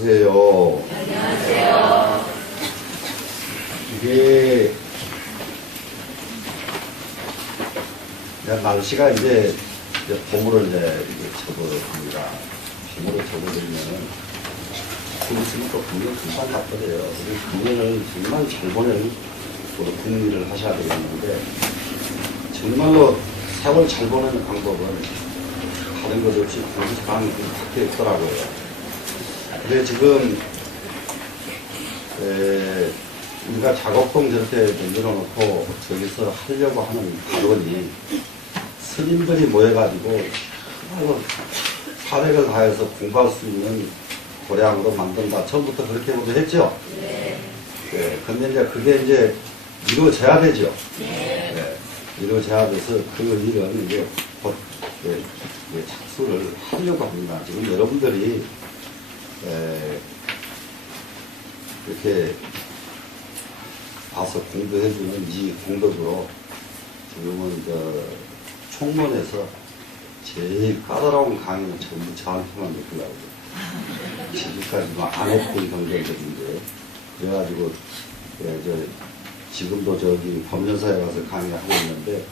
안녕하세요. 안녕하세요. 이게 날씨가 이제 봄으로 이제 접어듭니다. 봄으로 접어들면은 좀 있으면 또 금년 금방 바빠져요. 금년을 정말 잘 보낼 국리를 하셔야 되겠는데, 정말로 세월 잘 보내는 방법은 다른 것 없이 공부 강의 밖에 있더라고요. 근데 지금 우리가 작업동 저렇게 만들어놓고 저기서 하려고 하는 발언이 스님들이 모여가지고 정말로 사력을 다해서 공부할 수 있는 도량으로 만든다. 처음부터 그렇게 먼저 했죠? 네. 네. 근데 이제 그게 이제 이루어져야 되죠? 네. 네. 이루어져야 돼서 그 일은 이제 곧 착수를 하려고 합니다. 지금 여러분들이 이렇게 와서 공부해주는 이 공덕으로 지금은 총론에서 제일 까다로운 강의는 전부 저한테만 맡기려고 지금까지 안 했던 경쟁들인데, 그래가지고 지금도 저기 법연사에 가서 강의하고 있는데,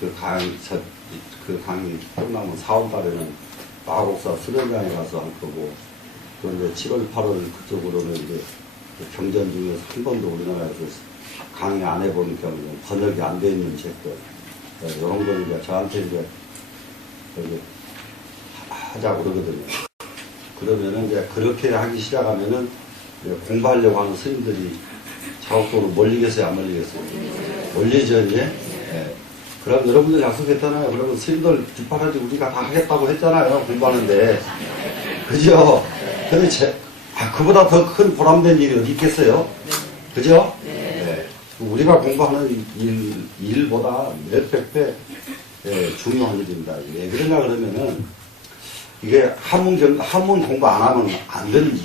그 강의 끝나면 4월 달에는 마곡사 수련장에 가서 할 거고, 또 이제 7월, 8월 그쪽으로는 이제 경전 중에서 한 번도 우리나라에서 강의 안 해본 경우, 번역이 안 돼 있는 책들, 이런 걸 이제 저한테 이제 하자고 그러거든요. 그러면은 이제 그렇게 하기 시작하면은 이제 공부하려고 하는 스님들이 작업도로 몰리겠어요, 안 몰리겠어요? 몰리죠, 이제? 예. 그럼 여러분들 약속했잖아요. 그러면 스님들 뒷바라지 우리가 다 하겠다고 했잖아요, 공부하는데. 그죠? 근데 그보다 더 큰 보람된 일이 어디 있겠어요? 그죠? 네. 우리가 공부하는 일보다 몇백 배 중요한 일입니다. 왜 그러냐 그러면은, 이게 한문 공부 안 하면 안 되는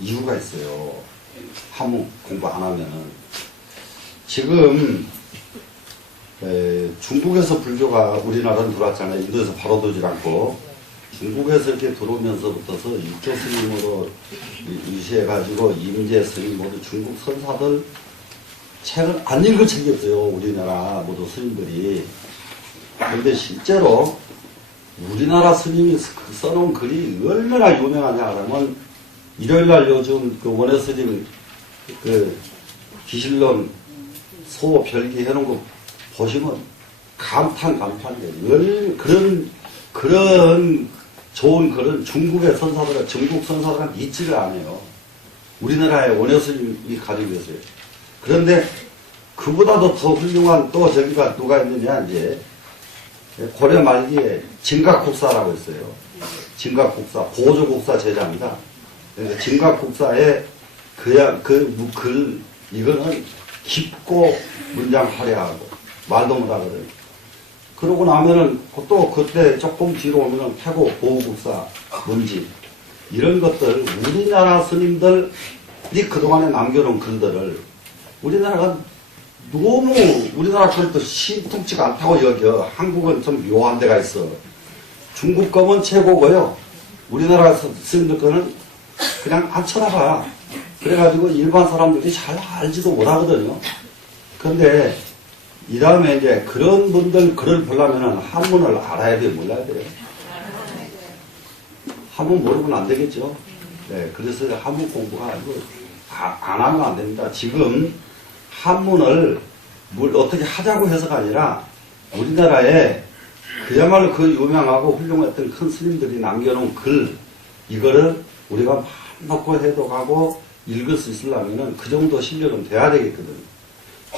이유가 있어요. 한문 공부 안 하면은. 지금, 중국에서 불교가 우리나라는 들어왔잖아요. 인도에서 바로 들어오지 않고. 중국에서 이렇게 들어오면서부터서 육조 스님으로 유시해가지고 임재 스님 모두 중국 선사들 책을 안 읽은 책이 없어요. 우리나라 모두 스님들이. 그런데 실제로 우리나라 스님이 써놓은 글이 얼마나 유명하냐 하면, 일요일날 요즘 그 원해 스님 그 기실론 소 별기 해놓은 거 보시면 감탄이에요. 그런 좋은 글은 중국 선사들은 있지를 않아요. 우리나라의 원해 스님이 가지고 있어요. 그런데 그보다도 더 훌륭한 또 저기가 누가 있느냐, 이제 고려 말기에 진각국사라고 있어요. 진각국사, 보조국사 제자입니다. 그러니까 진각국사에 이거는 깊고 문장 화려하고 말도 못하거든요. 그러고 나면은 또 그때 조금 뒤로 오면은 태고 보호국사 문집 이런 것들, 우리나라 스님들이 그동안에 남겨놓은 글들을 우리나라가 너무 우리나라 글도 신통치가 않다고 여겨. 한국은 좀 묘한 데가 있어. 중국 거면 최고고요. 우리나라 스님들 거는 그냥 안 쳐다봐. 그래가지고 일반 사람들이 잘 알지도 못하거든요. 근데 이 다음에 이제 그런 분들 글을 보려면 한문을 알아야 돼요, 몰라야 돼요? 한문 모르면 안 되겠죠. 네, 그래서 한문 공부가 안 하면 안 됩니다. 지금 한문을 어떻게 하자고 해서가 아니라 우리나라에 그야말로 그 유명하고 훌륭했던 큰 스님들이 남겨놓은 글, 이거를 우리가 막 놓고 해독하고 읽을 수 있으려면 그 정도 실력은 돼야 되겠거든요.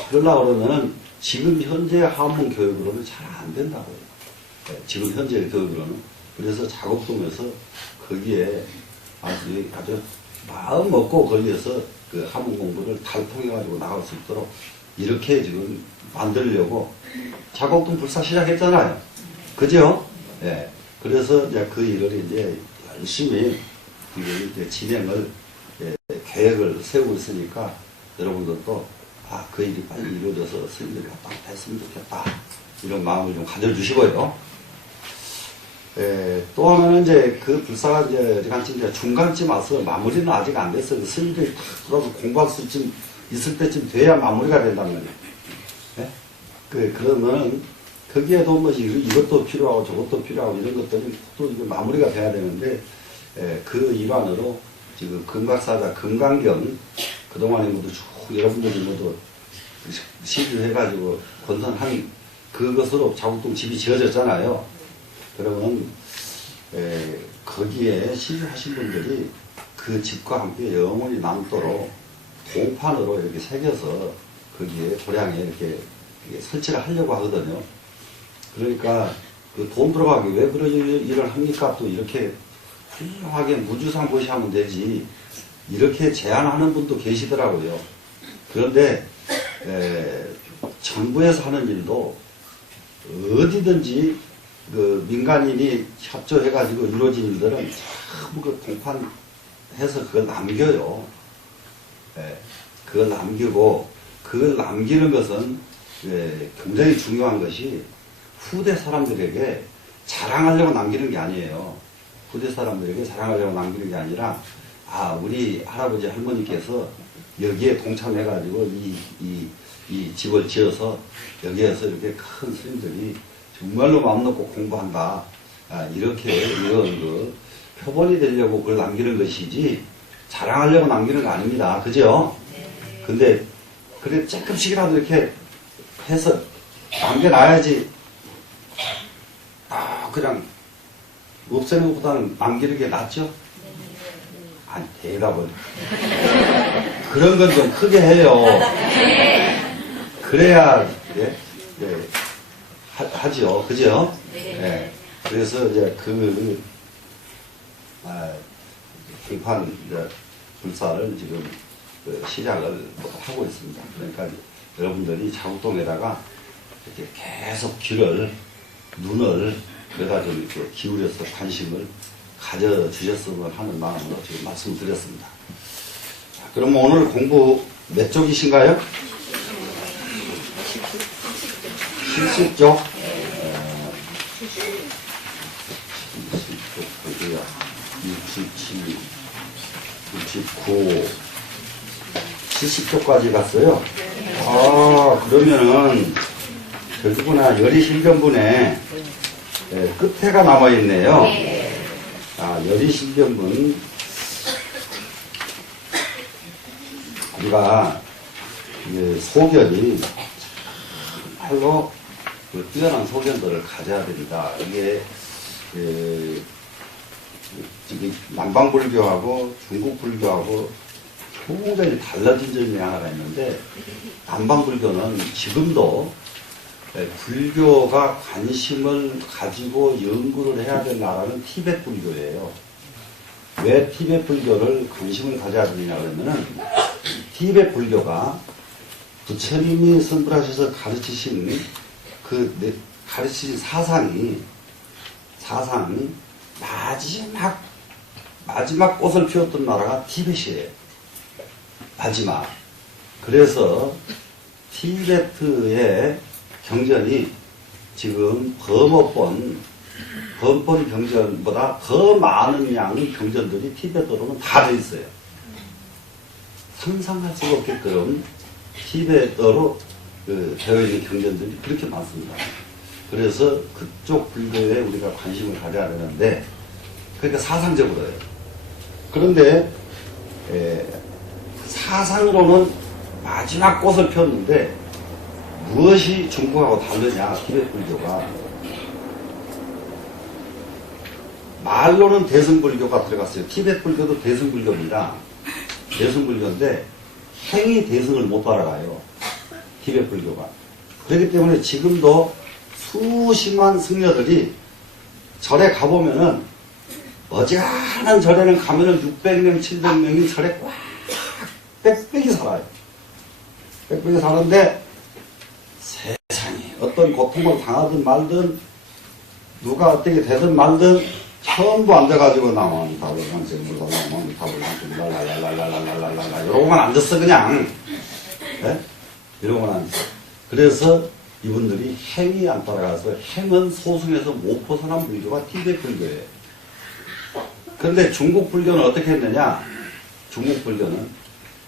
그러려고 그러면은 지금 현재 한문 교육으로는 잘 안 된다고요. 네, 지금 현재 교육으로는. 그래서 작업동에서 거기에 아주 마음 먹고 거기에서 그 한문 공부를 달통해가지고 나갈 수 있도록 이렇게 지금 만들려고 작업동 불사 시작했잖아요. 그죠? 예. 네. 그래서 이제 그 일을 이제 열심히 이제 진행을, 계획을 세우고 있으니까 여러분들도 그 일이 빨리 이루어져서 스님들이 딱 됐으면 좋겠다. 이런 마음을 좀 가져주시고요. 또 하나는 이제 그 불사가 이제 같이 이제 중간쯤 와서 마무리는 아직 안 됐어요. 스님들이 탁 들어가서 공부할 수쯤 있을 때쯤 돼야 마무리가 된단 말이에요. 예? 그러면은 거기에도 뭐 이것도 필요하고 저것도 필요하고 이런 것들이 또 이게 마무리가 돼야 되는데 그 일환으로 지금 금각사자 금강경 그동안에 모두 쭉 여러분들이 모두 시주해가지고 건선한 그것으로 자국동 집이 지어졌잖아요. 그러면 거기에 시주하신 분들이 그 집과 함께 영원히 남도록 동판으로 이렇게 새겨서 거기에 도량에 이렇게 설치를 하려고 하거든요. 그러니까 그 돈 들어가게 왜 그런 일을 합니까? 또 이렇게 훌륭하게 무주상 보시하면 되지. 이렇게 제안하는 분도 계시더라고요. 그런데 정부에서 하는 일도 어디든지 그 민간인이 협조해가지고 이루어진 일들은 전부 그 동판해서 그걸 남겨요. 그걸 남기고 그걸 남기는 것은 굉장히 중요한 것이 후대 사람들에게 자랑하려고 남기는 게 아니에요. 후대 사람들에게 자랑하려고 남기는 게 아니라 우리 할아버지 할머니께서 여기에 동참해가지고 이 집을 지어서 여기에서 이렇게 큰 스님들이 정말로 마음 놓고 공부한다. 이렇게 이런 그 표본이 되려고 그걸 남기는 것이지 자랑하려고 남기는 거 아닙니다. 그죠? 근데 그래 조금씩이라도 이렇게 해서 남겨놔야지. 그냥 없애는 것보다는 남기는 게 낫죠? 아니, 대답은. 그런 건 좀 크게 해요. 그래야, 하죠. 그죠? 네. 그래서 이제 공판 불사를 지금 시작을 하고 있습니다. 그러니까 여러분들이 자국동에다가 이렇게 계속 눈을 그래가 좀 이렇게 기울여서 관심을 가져주셨으면 하는 마음으로 지금 말씀드렸습니다. 자, 그럼 오늘 공부 몇 쪽이신가요? 70쪽? 70쪽, 67, 69, 70쪽까지 갔어요. 그러면은, 결국은 열이실견분에 끝에가 남아있네요. 열이실견분. 우리가 소견이 정말로 뛰어난 소견들을 가져야 됩니다. 이게 남방불교하고 중국불교하고 굉장히 달라진 점이 하나가 있는데, 남방불교는 지금도 불교가 관심을 가지고 연구를 해야 될 나라는 티베트 불교예요. 왜 티베트 불교를 관심을 가져야 되느냐 그러면은, 티베트 불교가 부처님이 선불하셔서 가르치신 가르치신 사상이 마지막 꽃을 피웠던 나라가 티베트예요. 마지막. 그래서 티베트의 경전이 지금 범번 경전보다 더 많은 양의 경전들이 티베트어로는 다 되어 있어요. 상상할 수가 없게끔 티베트어로 되어 있는 경전들이 그렇게 많습니다. 그래서 그쪽 불교에 우리가 관심을 가져야 되는데, 그러니까 사상적으로요. 그런데 사상으로는 마지막 꽃을 폈는데, 무엇이 중국하고 다르냐, 티베트 불교가. 말로는 대승불교가 들어갔어요. 티베트 불교도 대승불교입니다. 대승불교인데, 행위 대승을 못 따라가요. 티베트 불교가. 그렇기 때문에 지금도 수십만 승려들이 절에 가보면은, 어지간한 절에는 가면은 600명, 700명이 절에 꽉 빽빽이 살아요. 빽빽이 사는데, 세상에 어떤 고통을 당하든 말든 누가 어떻게 되든 말든 전부 앉아가지고 나만 답을만 지금부터 나만 답을만 랄랄랄랄랄랄랄랄라 이러고만 앉았어 그냥. 네? 이러고만 앉았어. 그래서 이분들이 행이 안 따라가서 행은 소승에서 못 벗어난 불교가 티베트 불교예요. 그런데 중국 불교는 어떻게 했느냐? 중국 불교는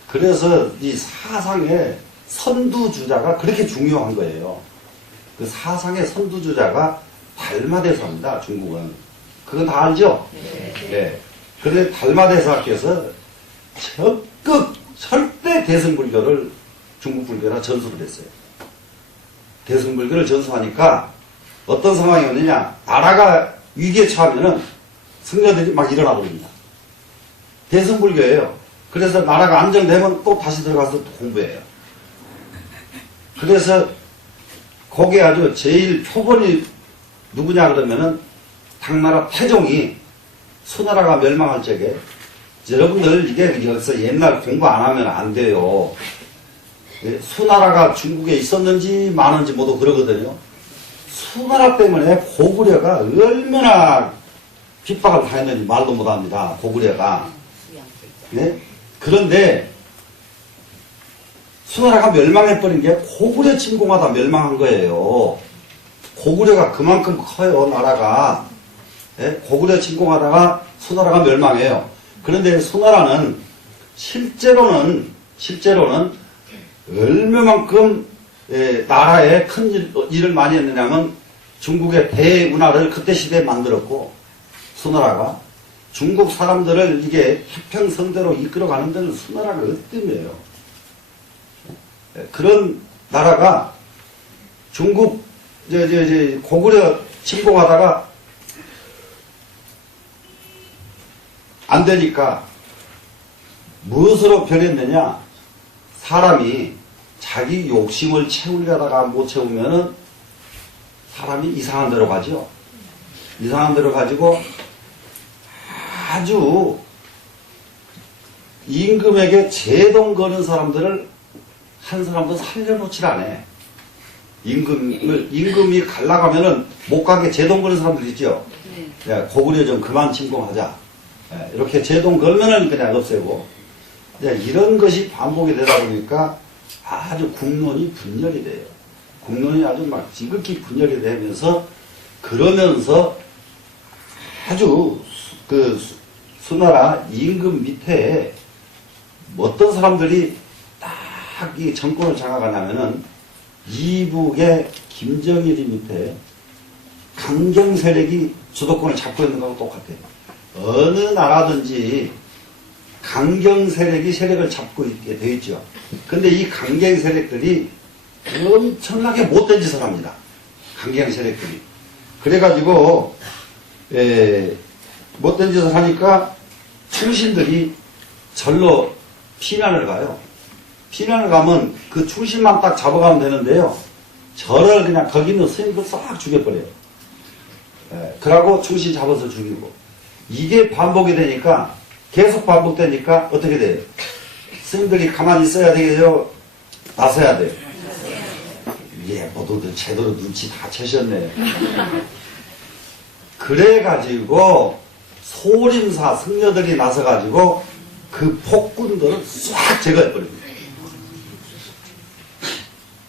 그래서 이 사상의 선두주자가 그렇게 중요한 거예요. 그 사상의 선두주자가 달마대사입니다. 중국은. 그건 다 알죠? 네. 그런데 달마대사께서 적극 절대 대승불교를 중국 불교라 전수를 했어요. 대승불교를 전수하니까 어떤 상황이 오느냐? 나라가 위기에 처하면은 승려들이 막 일어나 버립니다. 대승불교예요. 그래서 나라가 안정되면 또 다시 들어가서 또 공부해요. 그래서 거기에 아주 제일 표본이 누구냐 그러면은 당나라 태종이 수나라가 멸망할 적에 여러분들 이게 여기서 옛날 공부 안 하면 안 돼요. 수나라가 중국에 있었는지 마는지 모두 그러거든요. 수나라 때문에 고구려가 얼마나 핍박을 당했는지 말도 못합니다. 고구려가. 네? 그런데 수나라가 멸망해버린 게 고구려 침공하다 멸망한 거예요. 고구려가 그만큼 커요, 나라가. 네? 고구려 침공하다가 수나라가 멸망해요. 그런데 수나라는 실제로는 얼마만큼 나라에 큰 일을 많이 했느냐면 중국의 대운하를 그때 시대에 만들었고 수나라가 중국 사람들을 이게 태평성대로 이끌어가는 데는 수나라가 으뜸이에요. 그런 나라가 중국 고구려 침공하다가 안 되니까 무엇으로 변했느냐? 사람이 자기 욕심을 채우려다가 못 채우면은 사람이 이상한 데로 가죠. 이상한 데로 가지고 아주 임금에게 제동 거는 사람들을 한 사람도 살려놓질 않아. 임금이 갈라가면은 못 가게 제동 거는 사람들 있죠. 야, 고구려 좀 그만 침공하자. 이렇게 제동 걸면은 그냥 없애고. 이런 것이 반복이 되다 보니까 아주 국론이 분열이 돼요. 국론이 아주 막 지극히 분열이 되면서 그러면서 아주 그 수나라 임금 밑에 어떤 사람들이 딱 이 정권을 장악하냐면은 이북의 김정일이 밑에 강경 세력이 주도권을 잡고 있는 거하고 똑같아요. 어느 나라든지 강경 세력이 세력을 잡고 있게 되어 있죠. 근데 이 강경 세력들이 엄청나게 못된 짓을 합니다. 강경 세력들이. 그래가지고 못된 짓을 하니까 충신들이 절로 피난을 가요. 피난을 가면 그 충신만 딱 잡아가면 되는데요. 절을 그냥 거기 있는 스님들 싹 죽여버려요. 그러고 충신 잡아서 죽이고. 이게 반복이 되니까 계속 반복되니까 어떻게 돼요? 스님들이 가만히 있어야 되겠어요? 나서야 돼요. 예, 모두들 제대로 눈치 다 채셨네. 그래가지고 소림사 승려들이 나서가지고 그 폭군들을 싹 제거해버립니다.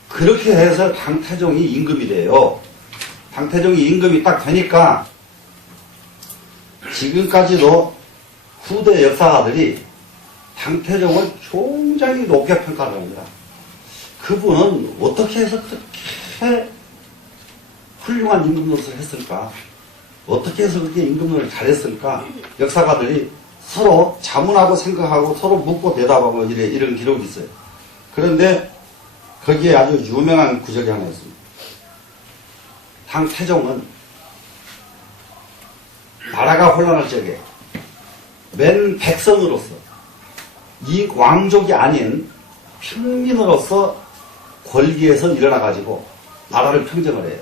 그렇게 해서 당태종이 임금이 돼요. 당태종이 임금이 딱 되니까 지금까지도 후대 역사가들이 당태종을 굉장히 높게 평가를 합니다. 그분은 어떻게 해서 그렇게 훌륭한 임금 노릇을 했을까? 어떻게 해서 그렇게 임금 노릇을 잘했을까? 역사가들이 서로 자문하고 생각하고 서로 묻고 대답하고 이런 기록이 있어요. 그런데 거기에 아주 유명한 구절이 하나 있습니다. 당태종은 나라가 혼란할 적에 맨 백성으로서 이 왕족이 아닌 평민으로서 권리에서 일어나가지고 나라를 평정을 해요.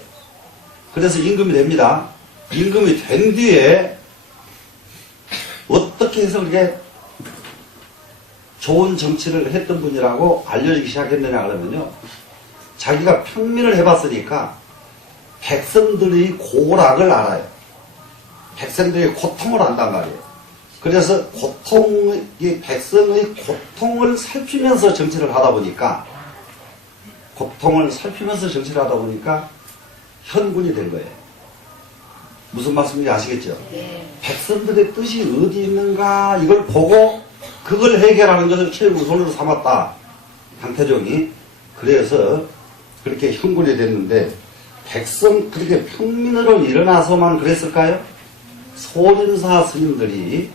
그래서 임금이 됩니다. 임금이 된 뒤에 어떻게 해서 그렇게 좋은 정치를 했던 분이라고 알려지기 시작했느냐 그러면요. 자기가 평민을 해봤으니까 백성들의 고락을 알아요. 백성들의 고통을 안단 말이에요. 그래서 백성의 고통을 살피면서 정치를 하다 보니까 고통을 살피면서 정치를 하다 보니까 현군이 된 거예요. 무슨 말씀인지 아시겠죠? 백성들의 뜻이 어디 있는가 이걸 보고 그걸 해결하는 것을 최우선으로 삼았다. 강태종이. 그래서 그렇게 현군이 됐는데 백성 그렇게 평민으로 일어나서만 그랬을까요? 소림사 스님들이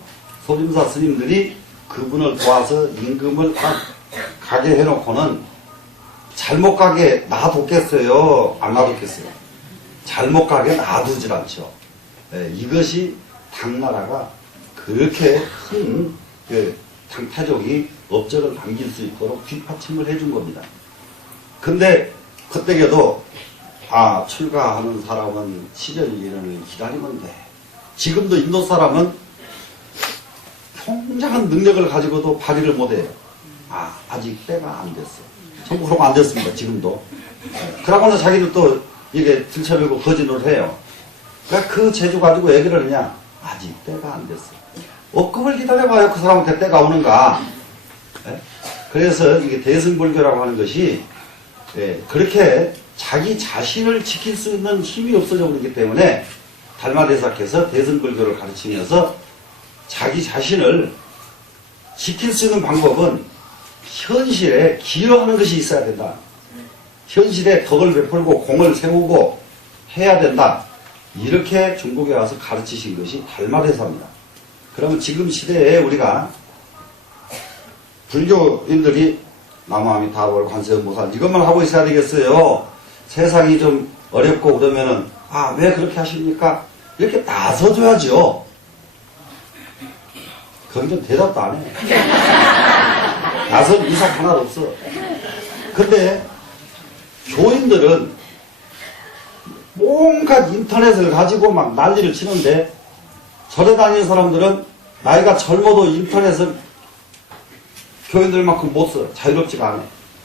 그분을 도와서 임금을 가게 해놓고는 잘못 가게 놔뒀겠어요? 안 놔뒀겠어요? 잘못 가게 놔두질 않죠. 예, 이것이 당나라가 그렇게 큰 당태종이 업적을 남길 수 있도록 뒷받침을 해준 겁니다. 근데 그때에도 출가하는 사람은 7년 기다리면 돼. 지금도 인도 사람은 굉장한 능력을 가지고도 발휘를 못해요. 아직 때가 안 됐어. 전부 안 됐습니다. 지금도. 그러고는 자기는 또 이게 들쳐밀고 거짓을 해요. 그러니까 그 재주 가지고 얘기를 하냐? 아직 때가 안 됐어. 억금을 기다려봐요. 그 사람한테 때가 오는가. 그래서 이게 대승불교라고 하는 것이 그렇게 자기 자신을 지킬 수 있는 힘이 없어져 버리기 때문에 달마대사께서 대승불교를 가르치면서 자기 자신을 지킬 수 있는 방법은 현실에 기여하는 것이 있어야 된다. 현실에 덕을 베풀고 공을 세우고 해야 된다. 이렇게 중국에 와서 가르치신 것이 달마대사입니다. 그러면 지금 시대에 우리가 불교인들이 나무아미타불 관세음보살 이것만 하고 있어야 되겠어요. 세상이 좀 어렵고 그러면은 왜 그렇게 하십니까? 이렇게 나서줘야죠. 거기는 대답도 안 해. 나설 의사 하나도 없어. 근데 교인들은 온갖 인터넷을 가지고 막 난리를 치는데 절에 다니는 사람들은 나이가 젊어도 인터넷을 교인들만큼 못 써. 자유롭지가 않아.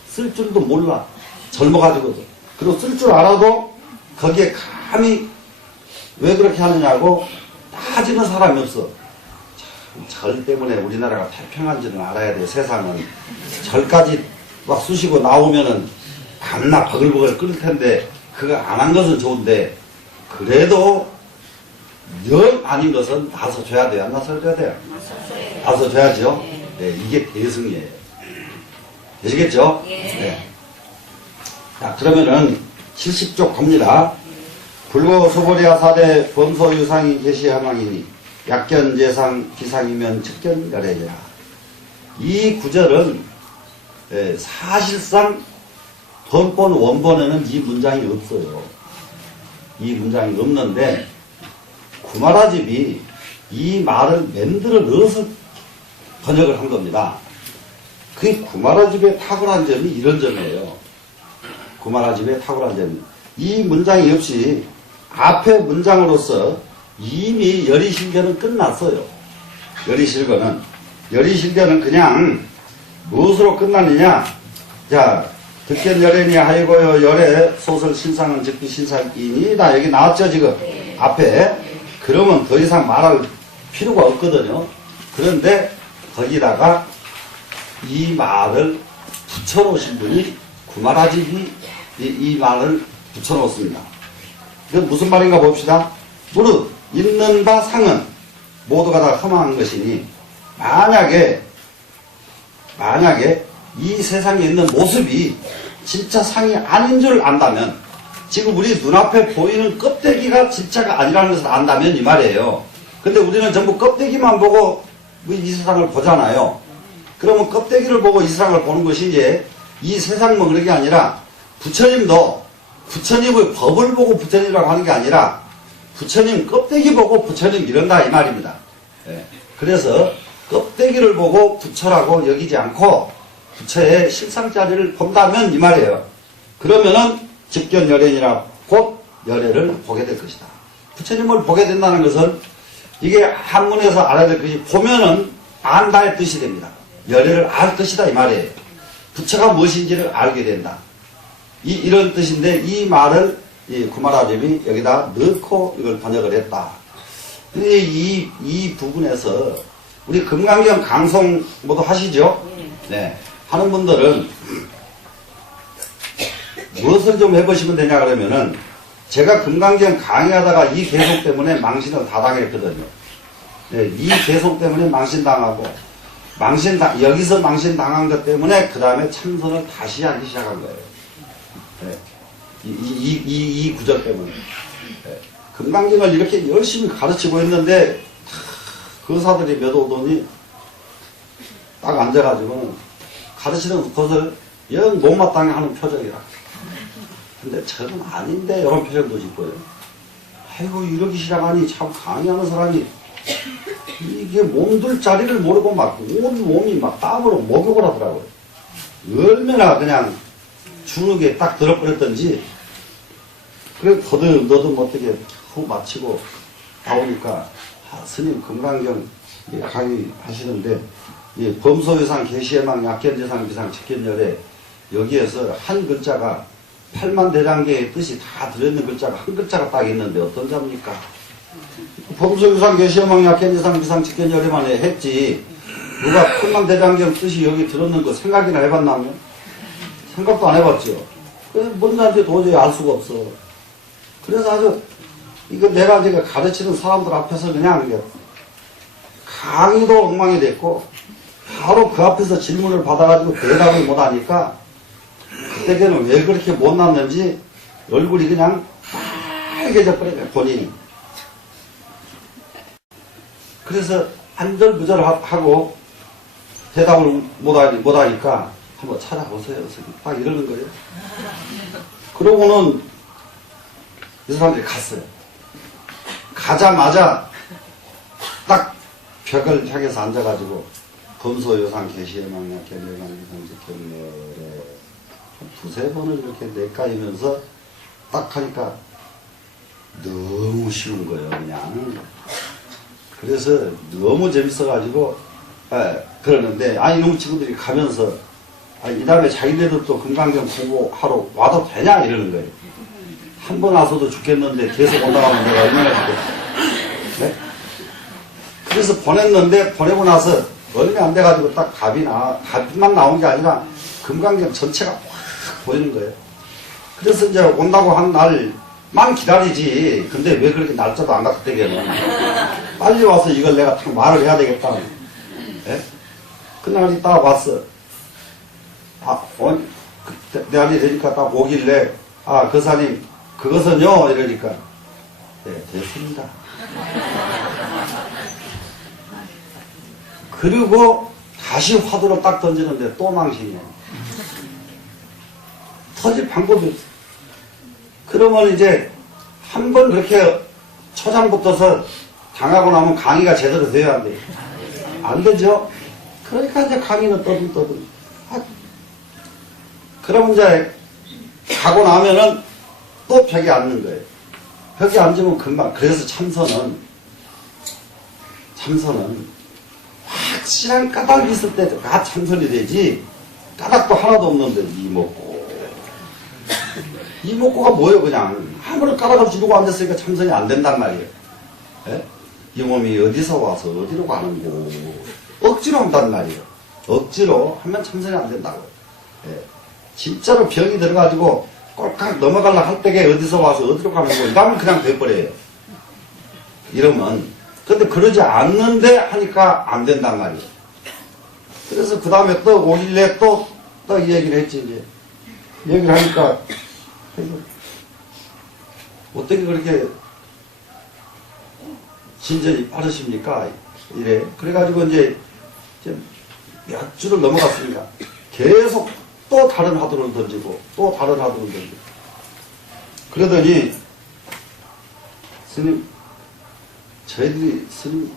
쓸 줄도 몰라. 젊어가지고도. 그리고 쓸 줄 알아도 거기에 감히 왜 그렇게 하느냐고 따지는 사람이 없어. 절 때문에 우리나라가 태평한지는 알아야 돼. 세상은. 절까지 막 쑤시고 나오면은 밤낮 버글버글 끓을 텐데 그거 안 한 것은 좋은데 그래도 영 아닌 것은 나서줘야 돼요. 안 나서줘야 돼요? 나서줘야죠. 네, 이게 대승이에요. 되시겠죠? 네. 자, 그러면은 70쪽 갑니다. 불고 소보리아 사대 범소유상이 계시하망이니 약견재상 기상이면 측견열애니라. 이 구절은 사실상 번본 원본에는 이 문장이 없어요. 이 문장이 없는데 구마라집이 이 말을 만들어 넣어서 번역을 한 겁니다. 그 구마라집의 탁월한 점이 이런 점이에요. 구마라집의 탁월한 점이 이 문장이 없이 앞에 문장으로서 이미 열의실견은 끝났어요. 열의실견은 그냥 무엇으로 끝났느냐? 자, 득견열애니 하이고요 열애 소설 신상은 즉비 신상이니다. 여기 나왔죠 지금 앞에. 그러면 더 이상 말할 필요가 없거든요. 그런데 거기다가 이 말을 붙여놓으신 분이 구마라집이 이 말을 붙여놓습니다. 이건 무슨 말인가 봅시다. 무릇 있는 바 상은 모두가 다 험한 것이니 만약에 이 세상에 있는 모습이 진짜 상이 아닌 줄 안다면 지금 우리 눈앞에 보이는 껍데기가 진짜가 아니라는 것을 안다면 이 말이에요. 근데 우리는 전부 껍데기만 보고 이 세상을 보잖아요. 그러면 껍데기를 보고 이 세상을 보는 것이 이제 이 세상만 그런 게 아니라 부처님도 부처님의 법을 보고 부처님이라고 하는 게 아니라 부처님 껍데기 보고 부처님 이런다 이 말입니다. 그래서 껍데기를 보고 부처라고 여기지 않고 부처의 실상자리를 본다면 이 말이에요. 그러면은 직견열애니라 곧 열애를 보게 될 것이다. 부처님을 보게 된다는 것은 이게 한문에서 알아야 될 것이 보면은 안다의 뜻이 됩니다. 열애를 알 것이다 이 말이에요. 부처가 무엇인지를 알게 된다. 이런 뜻인데 이 말을 이 구마라집이 여기다 넣고 이걸 번역을 했다. 이 부분에서 우리 금강경 강송 모두 하시죠? 네. 하는 분들은 무엇을 좀 해보시면 되냐 그러면은 제가 금강경 강의하다가 이 개속 때문에 망신을 다 당했거든요. 네, 이 개속 때문에 망신당하고 여기서 망신당한 것 때문에 그 다음에 참선을 다시 하기 시작한 거예요. 네, 이 구절 때문에. 네, 금강경을 이렇게 열심히 가르치고 있는데 그 의사들이 몇 오더니 딱 앉아가지고 가르치는 것을 영 못마땅해 하는 표정이라. 근데 저는 아닌데 이런 표정도 짓고요. 아이고 이러기 시작하니 참 강의하는 사람이 이게 몸둘 자리를 모르고 막 온 몸이 막 땀으로 목욕을 하더라고요. 얼마나 그냥 주눅에 딱 들어버렸던지. 그래 더듬더듬 어떻게 후 마치고 나오니까 스님 금강경 강의 하시는데 범소유상 계시해망 약견재상 비상 직견열에 여기에서 한 글자가 8만 대장경의 뜻이 다 들어있는 글자가 한 글자가 딱 있는데 어떤 자입니까? 범소유상 계시해망 약견재상 비상 직견열에만 했지 누가 8만 대장경 뜻이 여기 들었는 거 생각이나 해봤나면? 생각도 안 해봤죠. 뭔지한테 도저히 알 수가 없어. 그래서 아주 이거 내가 지금 가르치는 사람들 앞에서 그냥 강의도 엉망이 됐고 바로 그 앞에서 질문을 받아가지고 대답을 못하니까 그때는 왜 그렇게 못났는지 얼굴이 그냥 빨개져 버려요 본인이. 그래서 안절부절하고 대답을 못하니까 한번 찾아보세요. 딱 이러는 거예요. 그러고는 이 사람들이 갔어요. 가자마자 딱 벽을 향해서 앉아가지고 범소요상 계시해망약 견례망기상직견례에 두세 번을 이렇게 내까이면서 딱 하니까 너무 쉬운 거예요 그냥. 그래서 너무 재밌어가지고 그러는데 이놈 친구들이 가면서 이 다음에 자기네들 또 금강경 공부하러 와도 되냐 이러는 거예요. 한 번 와서도 죽겠는데 계속 올라가면 내가 얼마나 죽겠어. 네? 그래서 보냈는데 보내고 나서 얼마 안 돼가지고 딱 답만 나온 게 아니라 금강경 전체가 확 보이는 거예요. 그래서 이제 온다고 한 날만 기다리지. 근데 왜 그렇게 날짜도 안 갖다 대게는 빨리 와서 이걸 내가 딱 말을 해야 되겠다. 네? 그날이 딱 왔어. 내알이 되니까 딱 오길래 거사님 그것은요 이러니까 네 됐습니다. 그리고 다시 화두를 딱 던지는데 또 망신이야. 터질 방법이 없어. 그러면 이제 한 번 그렇게 초장부터서 당하고 나면 강의가 제대로 돼야 안 돼. 안 되죠? 그러니까 이제 강의는 떠듬. 그러면 이제 가고 나면은 또 벽에 앉는 거예요. 벽에 앉으면 금방. 그래서 참선은 확실한 까닭이 있을 때 다 참선이 되지. 까닭도 하나도 없는데 이목구가 뭐예요 그냥. 아무런 까닭 없이 이러고 앉았으니까 참선이 안 된단 말이에요. 예? 이 몸이 어디서 와서 어디로 가는고 억지로 한단 말이에요. 억지로 하면 참선이 안 된다고. 예. 진짜로 병이 들어가지고 꼴깍 넘어가려고 할 때에 어디서 와서 어디로 가는 거 이러면 그냥 돼버려요. 이러면. 근데 그러지 않는데 하니까 안 된단 말이에요. 그래서 그 다음에 또 오길래 또 이 얘기를 했지 이제. 얘기를 하니까 어떻게 그렇게 진전이 빠르십니까? 이래. 그래가지고 이제 몇 주를 넘어갔습니다. 계속 또 다른 화두를 던지고 또 다른 화두를 던지고 그러더니 스님 저희들이 스님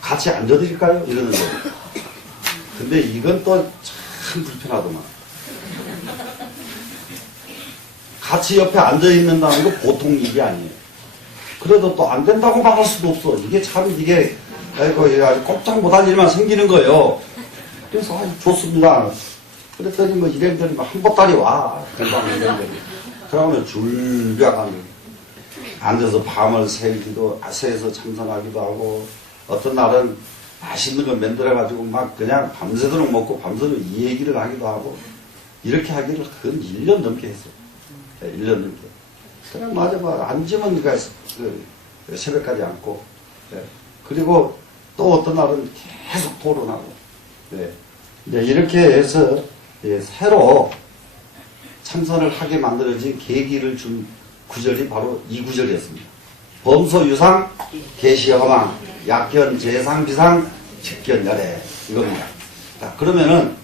같이 앉아드릴까요? 이러는 거예요. 근데 이건 또 참 불편하더만. 같이 옆에 앉아있는다는 거 보통 일이 아니에요. 그래도 또 안 된다고 말할 수도 없어. 이게 참 이게 꼼짝 못할 일만 생기는 거예요. 그래서 좋습니다. 그랬더니 이랬더니 한 보따리 와. 그러면 줄벽 앉아서 밤을 새서 참선하기도 하고 어떤 날은 맛있는 거 만들어가지고 막 그냥 밤새도록 먹고 밤새도록 이 얘기를 하기도 하고 이렇게 하기를 한 1년 넘게 했어요. 1년 넘게. 그냥 맞아, 앉으면 새벽까지 앉고, 예. 그리고 또 어떤 날은 계속 토론하고, 네. 이제 이렇게 해서 새로 참선을 하게 만들어진 계기를 준 구절이 바로 이 구절이었습니다. 범소유상, 계시허망, 약견, 재상, 비상, 직견열애 이겁니다. 자, 그러면은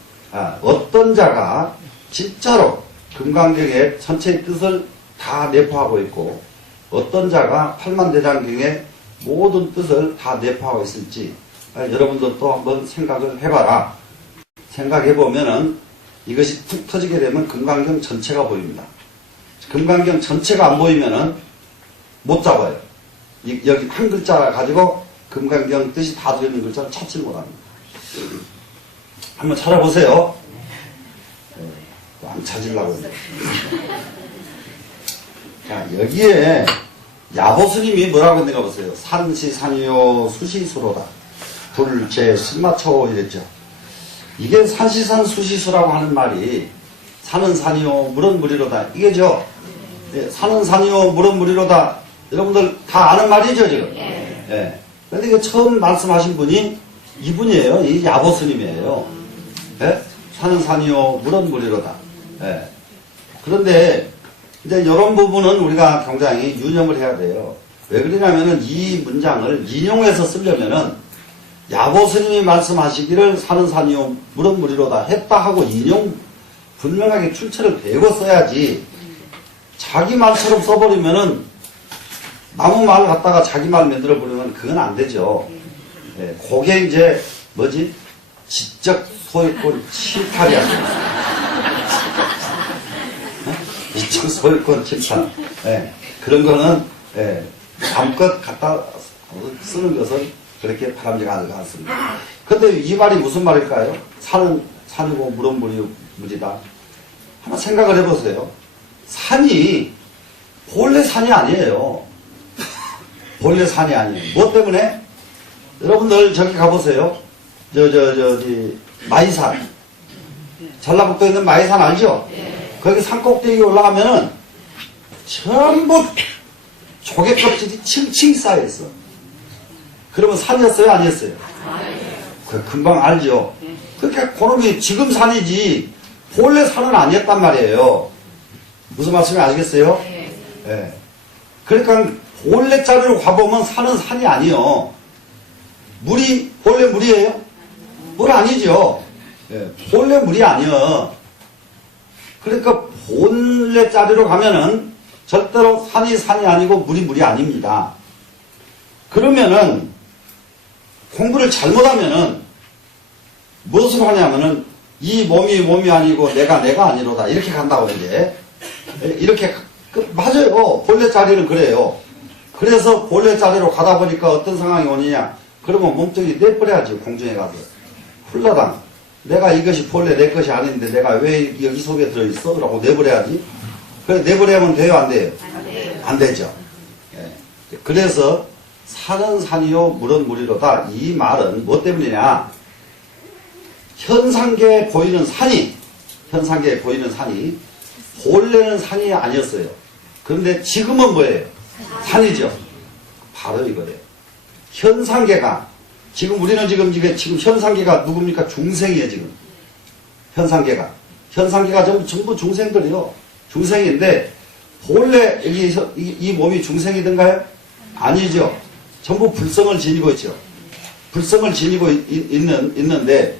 어떤 자가 진짜로 금강경의 전체의 뜻을 다 내포하고 있고 어떤 자가 팔만대장경의 모든 뜻을 다 내포하고 있을지 여러분들도 한번 생각을 해봐라. 생각해보면은 이것이 툭 터지게 되면 금강경 전체가 보입니다. 금강경 전체가 안 보이면은 못 잡아요. 여기 한 글자 가지고 금강경 뜻이 다 들어있는 글자를 찾지 못합니다. 한번 찾아보세요. 안 찾으려고 했는데. 자, 여기에 야보스님이 뭐라고 했는가 보세요. 산시산이요 수시수로다. 불제 신마초 이랬죠. 이게 산시산 수시수라고 하는 말이 산은 산이요 물은 물이로다. 이게죠. 예, 산은 산이요 물은 물이로다. 여러분들 다 아는 말이죠 지금. 예. 그런데 이거 처음 말씀하신 분이 이분이에요. 이 야보스님이에요. 예? 산은 산이요 물은 물이로다. 예. 그런데 이제 이런 부분은 우리가 굉장히 유념을 해야 돼요. 왜 그러냐면은 이 문장을 인용해서 쓰려면은 야보스님이 말씀하시기를 산은 산이요 물은 물이로다 했다 하고 인용 분명하게 출처를 대고 써야지 자기 말처럼 써버리면은 남의 말 갖다가 자기 말 만들어 버리면 그건 안 되죠. 예, 그게 이제 뭐지? 지적 소유권 침탈이 아닙니까? 지적 소유권 침탈. 예, 그런 거는 마음껏 갖다 쓰는 것은 그렇게 바람직하지 않습니다. 근데 이 말이 무슨 말일까요? 산은 산이고 물은 물이다. 한번 생각을 해보세요. 산이 본래 산이 아니에요. 본래 산이 아니에요. 뭐 때문에? 여러분들 저기 가보세요. 마이산. 전라북도에 있는 마이산 알죠? 거기 산꼭대기 올라가면은 전부 조개 껍질이 층층 쌓여있어. 그러면 산이었어요? 아니었어요? 그 금방 알죠? 그러니까 그놈이 지금 산이지 본래 산은 아니었단 말이에요. 무슨 말씀인지 아시겠어요? 네. 그러니까 본래 자리로 가보면 산은 산이 아니요. 물이 본래 물이에요? 물 아니죠. 네. 본래 물이 아니요. 그러니까 본래 자리로 가면은 절대로 산이 산이 아니고 물이 아닙니다. 그러면은 공부를 잘못하면은 무엇을 하냐면은 이 몸이 아니고 내가 아니로다 이렇게 간다고 이제 이렇게 맞아요. 본래 자리는 그래요. 그래서 본래 자리로 가다 보니까 어떤 상황이 오느냐? 그러면 몸뚱이 내버려야지. 공중에 가서 훌라당 내가 이것이 본래 내 것이 아닌데 내가 왜 여기 속에 들어있어? 라고 내버려야지. 그래 내버려야면 돼요? 안 돼요? 안 되죠. 예. 그래서 산은 산이요 물은 물이로다. 이 말은 뭐 때문이냐? 현상계에 보이는 산이 본래는 산이 아니었어요. 그런데 지금은 뭐예요? 산이죠. 바로 이거예요. 현상계가 지금 우리는 지금 현상계가 누굽니까? 중생이에요 지금. 현상계가 전부 중생들이요. 중생인데 본래 이 몸이 중생이든가요? 아니죠. 전부 불성을 지니고 있죠. 불성을 지니고 있는데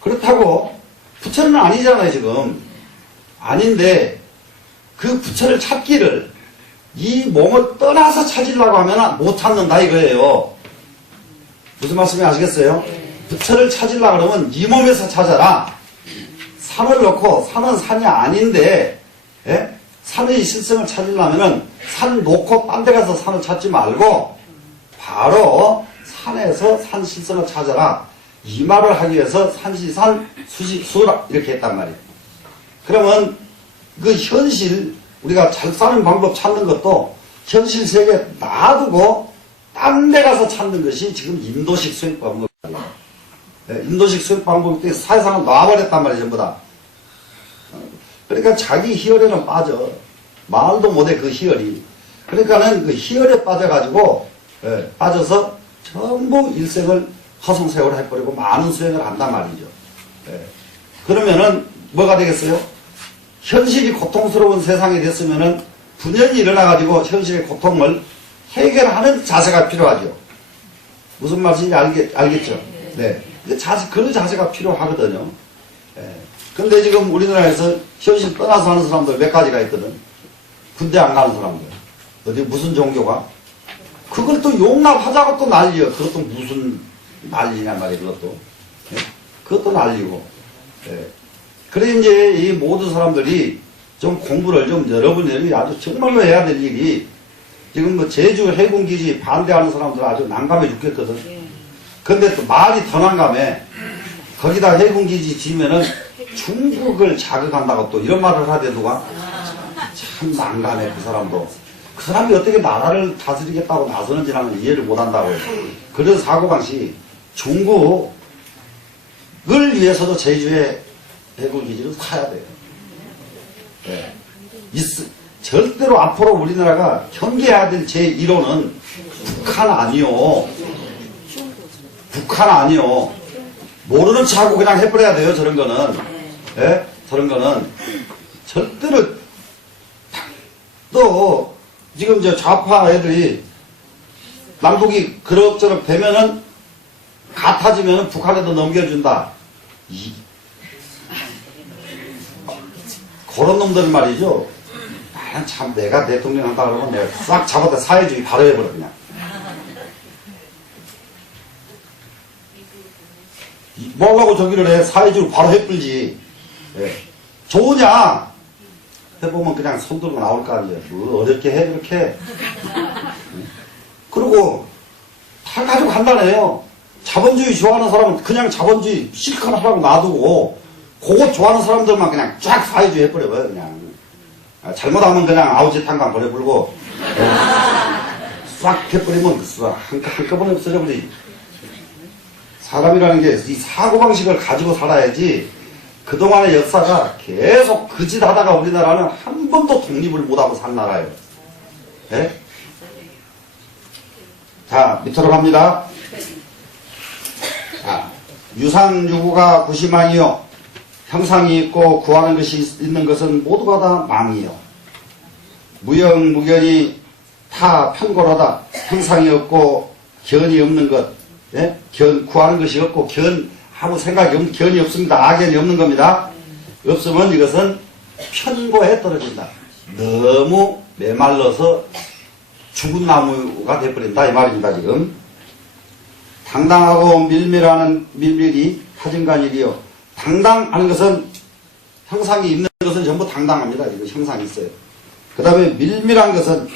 그렇다고 부처는 아니잖아요 지금. 아닌데 그 부처를 찾기를 이 몸을 떠나서 찾으려고 하면 못 찾는다 이거예요. 무슨 말씀인지 아시겠어요? 부처를 찾으려고 그러면 이 몸에서 찾아라. 산을 놓고 산은 산이 아닌데 산의 실성을 찾으려면 산 놓고 딴 데 가서 산을 찾지 말고 바로 산에서 산 실성을 찾아라. 이 말을 하기 위해서 산시산 수시수라 이렇게 했단 말이에요. 그러면 그 현실 우리가 잘 사는 방법 찾는 것도 현실 세계 놔두고 딴 데 가서 찾는 것이 지금 인도식 수행 방법이에요. 인도식 수행 방법 때문에 사회상을 놔버렸단 말이에요 전부 다. 그러니까 자기 희열에는 빠져. 말도 못해, 그 희열이. 그러니까는 그 희열에 빠져가지고, 예, 빠져서 전부 일생을 허송세월 해버리고 많은 수행을 한단 말이죠. 예. 그러면은 뭐가 되겠어요? 현실이 고통스러운 세상이 됐으면은 분연히 일어나가지고 현실의 고통을 해결하는 자세가 필요하죠. 무슨 말인지 알겠죠? 네. 그런 자세가 필요하거든요. 예. 근데 지금 우리나라에서 현실 떠나서 하는 사람들 몇 가지가 있거든. 군대 안 가는 사람들. 어디 무슨 종교가? 그걸 또 용납하자고 또 난리야. 그것도 무슨 난리냐 말이야, 그것도. 예? 그것도 난리고. 예. 그래, 이제 이 모든 사람들이 좀 공부를 좀 여러분들이 아주 정말로 해야 될 일이 지금 뭐 제주 해군기지 반대하는 사람들 아주 난감해 죽겠거든. 근데 또 말이 더 난감해. 거기다 해군기지 지면은 중국을 자극한다고 또 이런 말을 하대, 누가? 참 난감해, 그 사람도. 그 사람이 어떻게 나라를 다스리겠다고 나서는지 나는 이해를 못 한다고요. 그래서 사고방식이 중국을 위해서도 제주에 해군기지를 사야 돼요. 네. 절대로 앞으로 우리나라가 경계해야 될 제1호는 북한 아니요. 북한 아니요. 모르는 척하고 그냥 해버려야 돼요, 저런 거는. 예? 저런 거는. 절대로. 또, 지금 저 좌파 애들이 남북이 그럭저럭 되면은, 같아지면은 북한에도 넘겨준다. 그런 놈들 말이죠. 나는 참 내가 대통령 한다 그러면 내가 싹 잡아다 사회주의 바로 해버려, 그냥. 뭐하고 저기를 해? 사회주의 바로 해불지. 예. 좋으냐? 해보면 그냥 손 들고 나올 거 아니에요. 뭐 어렵게 해, 그렇게. 그리고 다 가지고 간다네요. 자본주의 좋아하는 사람은 그냥 자본주의 실컷 하라고 놔두고, 그거 좋아하는 사람들만 그냥 쫙 사회주의 해버려요, 그냥. 잘못하면 그냥 아우지 탄광 버려불고, 싹 해버리면 한꺼번에 없어져버리지. 사람이라는 게 이 사고방식을 가지고 살아야지, 그동안의 역사가 계속 그 짓 하다가 우리나라는 한 번도 독립을 못하고 산 나라예요. 예? 자, 밑으로 갑니다. 자, 유상유구가 구시망이요. 형상이 있고 구하는 것이 있는 것은 모두가 다 망이요. 무형무견이 타 편고로다. 형상이 없고 견이 없는 것. 예? 구하는 것이 없고 아무 생각이 없는 견이 없습니다. 악견이 없는 겁니다. 없으면 이것은 편고에 떨어진다. 너무 메말라서 죽은 나무가 돼버린다 이 말입니다. 지금 당당하고 밀밀이 하진간일이요. 당당하는 것은 형상이 있는 것은 전부 당당합니다. 이거 형상이 있어요. 그 다음에 밀밀한 것은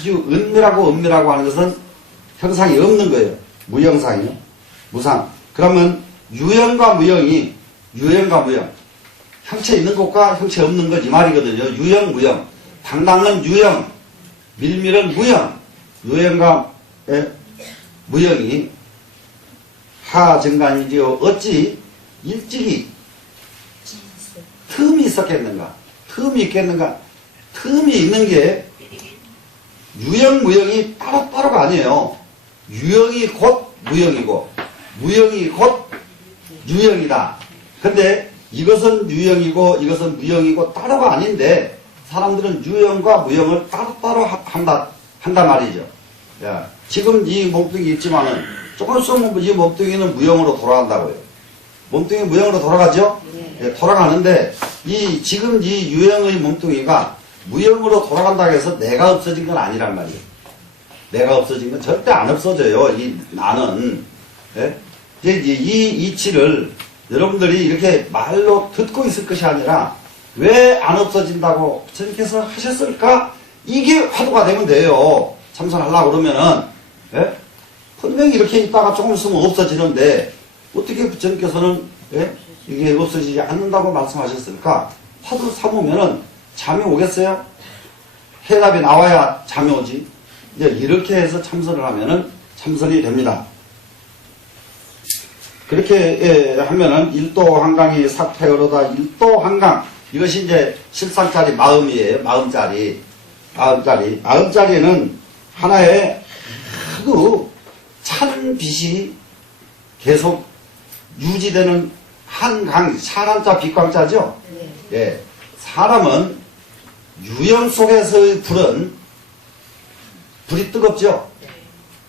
아주 은밀하고 은밀하고 하는 것은 형상이 없는 거예요. 무형상이요. 무상. 그러면 유형과 무형. 형체 있는 것과 형체 없는 것 이 말이거든요. 유형, 무형. 당당은 유형, 밀밀은 무형. 유형과 무형이 하증간이지요. 어찌 일찍이 틈이 있었겠는가? 틈이 있겠는가? 틈이 있는 게 유형, 무형이 따로따로가 아니에요. 유형이 곧 무형이고 무형이 곧 유형이다. 근데 이것은 유형이고 이것은 무형이고 따로가 아닌데 사람들은 유형과 무형을 따로따로 한단 말이죠. 야, 지금 이 몸뚱이 있지만은 조금 있으면 이 몸뚱이는 무형으로 돌아간다고요. 몸뚱이 무형으로 돌아가죠? 예, 돌아가는데 지금 이 유형의 몸뚱이가 무형으로 돌아간다고 해서 내가 없어진 건 아니란 말이에요. 내가 없어진 건 절대 안 없어져요. 이 나는. 예? 이 이치를 여러분들이 이렇게 말로 듣고 있을 것이 아니라 왜 안 없어진다고 부처님께서 하셨을까? 이게 화두가 되면 돼요. 참선하려고 그러면은. 예? 분명히 이렇게 있다가 조금 있으면 없어지는데 어떻게 부처님께서는 이게 없어지지 않는다고 말씀하셨을까? 화두 삼으면은 잠이 오겠어요? 해답이 나와야 잠이 오지. 이제 이렇게 해서 참선을 하면은 참선이 됩니다. 그렇게 하면은 일도 한강이 사태어로다. 일도 한강 이것이 이제 실상짜리 마음이에요. 마음짜리는 하나의 아주 찬 빛이 계속 유지되는 한강, 사람자 빛광자죠? 예. 사람은 유형 속에서의 불이 뜨겁죠?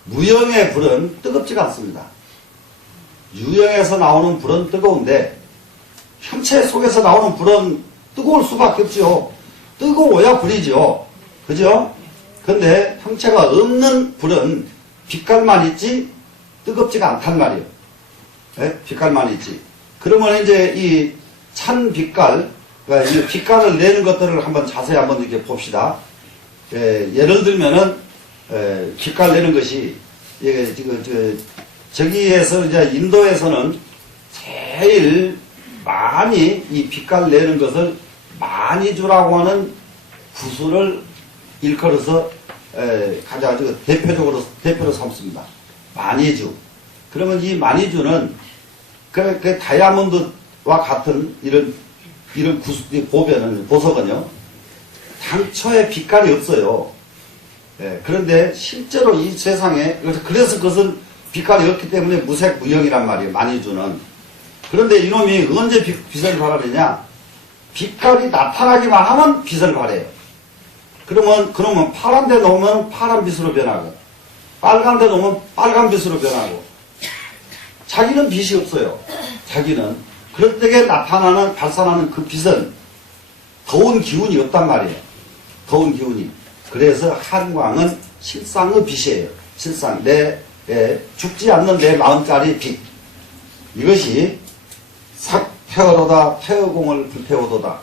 무형의 불은 뜨겁지가 않습니다. 유형에서 나오는 불은 뜨거운데, 형체 속에서 나오는 불은 뜨거울 수밖에 없죠. 뜨거워야 불이죠. 그죠? 근데 형체가 없는 불은 빛깔만 있지 뜨겁지가 않단 말이에요. 네? 빛깔만 있지. 그러면 이제 이 찬 빛깔, 그러니까 이 빛깔을 내는 것들을 한번 자세히 한번 이렇게 봅시다. 예를 들면은 빛깔 내는 것이 저기에서 이제 인도에서는 제일 많이 이 빛깔 내는 것을 마니주라고 하는 구슬을 일컬어서 가장 대표로 삼습니다. 마니주. 그러면 이 마니주는 그 다이아몬드와 같은 이런 보석은요, 당초에 빛깔이 없어요. 그런데 실제로 이 세상에, 그래서 그것은 빛깔이 없기 때문에 무색 무형이란 말이에요, 마니주는. 그런데 이놈이 언제 빛을 발하느냐? 빛깔이 나타나기만 하면 빛을 발해요. 그러면 파란 데 놓으면 파란 빛으로 변하고, 빨간 데 놓으면 빨간 빛으로 변하고, 자기는 빛이 없어요. 자기는. 그럴 때에 발산하는 그 빛은 더운 기운이 없단 말이에요. 더운 기운이. 그래서 한광은 실상의 빛이에요. 실상. 죽지 않는 내 마음짜리 빛. 이것이 태어로다 태어공을 불태우도다.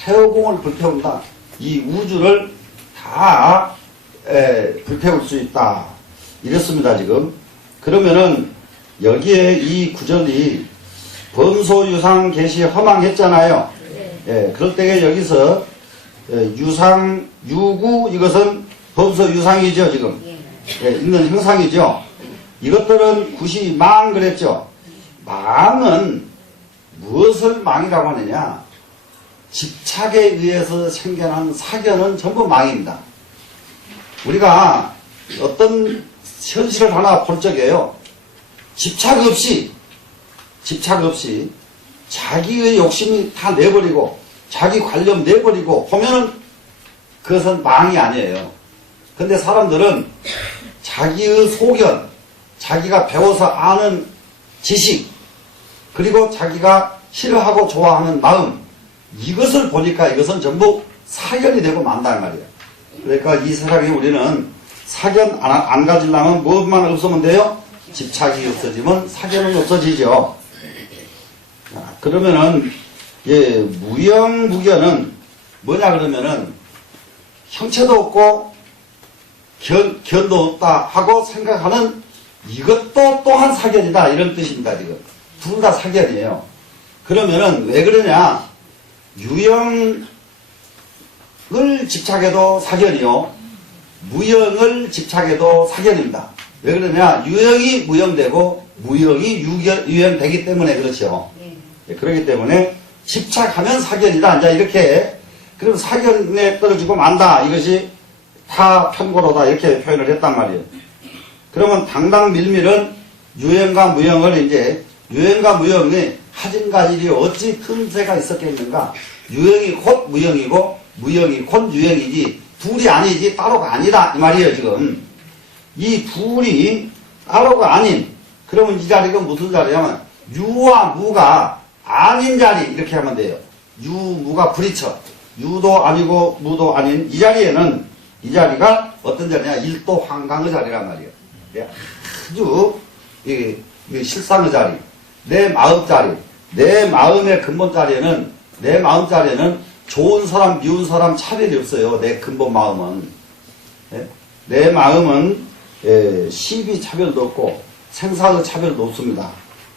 태어공을 불태운다. 이 우주를 다 불태울 수 있다. 이랬습니다, 지금. 그러면은 여기에 이 구절이 범소유상 계시 허망했잖아요. 예, 그럴 때에 여기서 유상, 유구, 이것은 범소유상이죠, 지금. 있는 형상이죠. 이것들은 굿이 망 그랬죠. 망은 무엇을 망이라고 하느냐? 집착에 의해서 생겨난 사견은 전부 망입니다. 우리가 어떤 현실을 하나 볼 적에요. 집착 없이 자기의 욕심이 다 내버리고 자기 관념 내버리고 보면은 그것은 망이 아니에요. 근데 사람들은 자기의 소견, 자기가 배워서 아는 지식, 그리고 자기가 싫어하고 좋아하는 마음, 이것을 보니까 이것은 전부 사견이 되고 만단 말이에요. 그러니까 이 세상에 우리는 사견 안 가지려면 무엇만 없으면 돼요? 집착이 없어지면 사견은 없어지죠. 그러면은 무형무견은 뭐냐 그러면은 형체도 없고 견도 없다 하고 생각하는 이것도 또한 사견이다, 이런 뜻입니다. 지금 둘 다 사견이에요. 그러면은 왜 그러냐? 유형을 집착해도 사견이요, 무형을 집착해도 사견입니다. 왜 그러냐? 유형이 무형되고 무형이 유형되기 때문에 그렇죠. 그렇기 때문에 집착하면 사견이다. 이제 이렇게, 그럼 사견에 떨어지고 만다. 이것이 타 편고로다. 이렇게 표현을 했단 말이에요. 그러면 당당 밀밀은 유형과 무형을 이제, 유형과 무형이 하진가질이 어찌 틈새가 있었겠는가? 유형이 곧 무형이고 무형이 곧 유형이지 둘이 아니지 따로가 아니다, 이 말이에요. 지금 이 둘이 따로가 아닌, 그러면 이 자리가 무슨 자리냐면 유와 무가 아닌 자리, 이렇게 하면 돼요. 유, 무가 부딪혀. 유도 아니고 무도 아닌 이 자리에는, 이 자리가 어떤 자리냐? 일도 한강의 자리란 말이에요. 아주 실상의 자리, 내 마음 자리, 내 마음의 근본 자리에는, 내 마음 자리에는 좋은 사람, 미운 사람 차별이 없어요. 내 근본 마음은. 내 마음은 시비 차별도 없고 생사의 차별도 없습니다.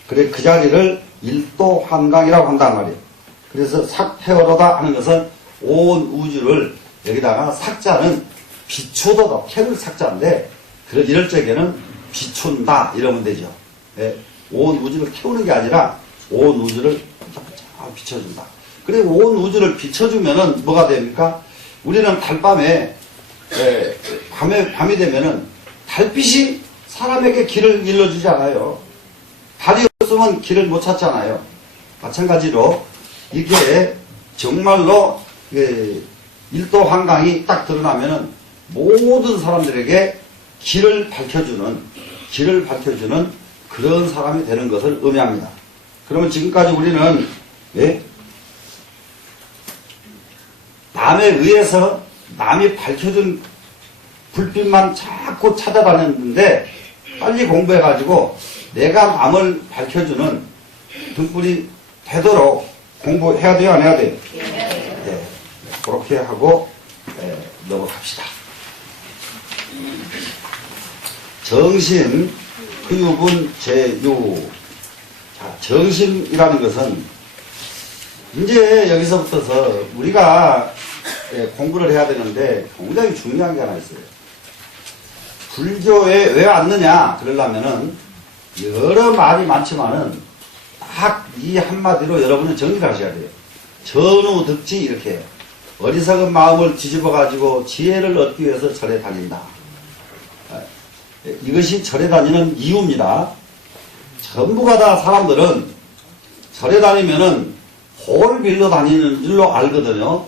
그래 그 자리를 일도 한강이라고 한단 말이에요. 그래서 삭태어로다 하는 것은 온 우주를, 여기다가 삭자는 비추도다, 캐를 삭자인데 이럴 적에는 비춘다 이러면 되죠. 온 우주를 태우는 게 아니라 온 우주를 쫙 비춰준다. 그리고 온 우주를 비춰주면은 뭐가 됩니까? 우리는 달밤에, 밤이 되면은 달빛이 사람에게 길을 일러주지 않아요. 달이 없으면 길을 못 찾잖아요. 마찬가지로 이게 정말로 일도 한강이 딱 드러나면은 모든 사람들에게 길을 밝혀주는 그런 사람이 되는 것을 의미합니다. 그러면 지금까지 우리는 남에 의해서 남이 밝혀준 불빛만 자꾸 찾아다녔는데 빨리 공부해가지고 내가 남을 밝혀주는 등불이 되도록 공부해야 돼요, 안 해야 돼요? 네. 그렇게 하고 넘어갑시다. 정신, 후유분, 제유. 자, 정신이라는 것은 이제 여기서부터서 우리가 공부를 해야 되는데 굉장히 중요한 게 하나 있어요. 불교에 왜 왔느냐 그러려면은 여러 말이 많지만은 딱 이 한마디로 여러분은 정리를 하셔야 돼요. 전후 득지 이렇게 어리석은 마음을 뒤집어 가지고 지혜를 얻기 위해서 절에 다닌다. 이것이 절에 다니는 이유입니다. 전부가 다 사람들은 절에 다니면은 볼빌로 다니는 일로 알거든요.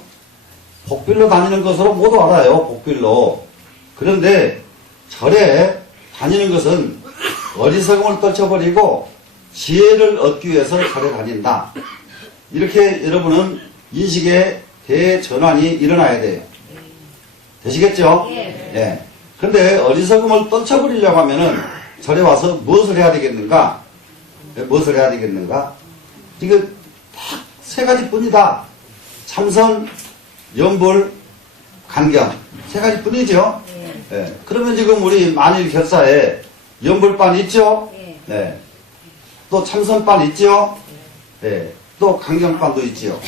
복빌로 다니는 것으로 모두 알아요. 복빌로. 그런데 절에 다니는 것은 어리석음을 떨쳐버리고 지혜를 얻기 위해서 절에 다닌다. 이렇게 여러분은 인식의 대전환이 일어나야 돼요. 되시겠죠? 예. 근데 어리석음을 떨쳐버리려고 하면은 절에 와서 무엇을 해야 되겠는가? 무엇을 해야 되겠는가? 이거 딱 세 가지 뿐이다. 참선, 연불, 간경. 세 가지 뿐이죠? 예. 그러면 지금 우리 만일 결사에 연불반 있죠? 네. 또 참선반 있죠? 네. 또 강경반도 있지요.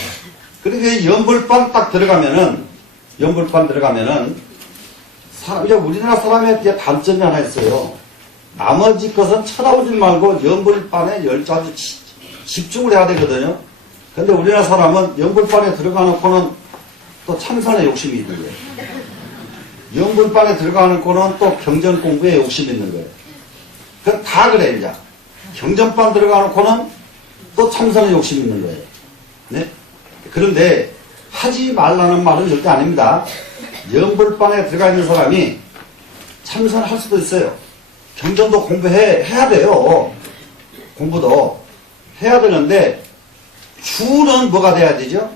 그러니까 연불반 딱 들어가면은, 이제 우리나라 사람의 단점이 하나 있어요. 나머지 것은 쳐다보지 말고 연불반에 열자주 집중을 해야 되거든요. 근데 우리나라 사람은 연불반에 들어가 놓고는 또 참선에 욕심이 있는 거예요. 연불반에 들어가 놓고는 또 경전 공부에 욕심이 있는 거예요. 그 다 그래, 이제. 경전반 들어가 놓고는 또 참선에 욕심이 있는 거예요. 네? 그런데 하지 말라는 말은 절대 아닙니다. 연불반에 들어가 있는 사람이 참선할 수도 있어요. 경전도 해야 돼요. 공부도 해야 되는데, 주는 뭐가 돼야 되죠?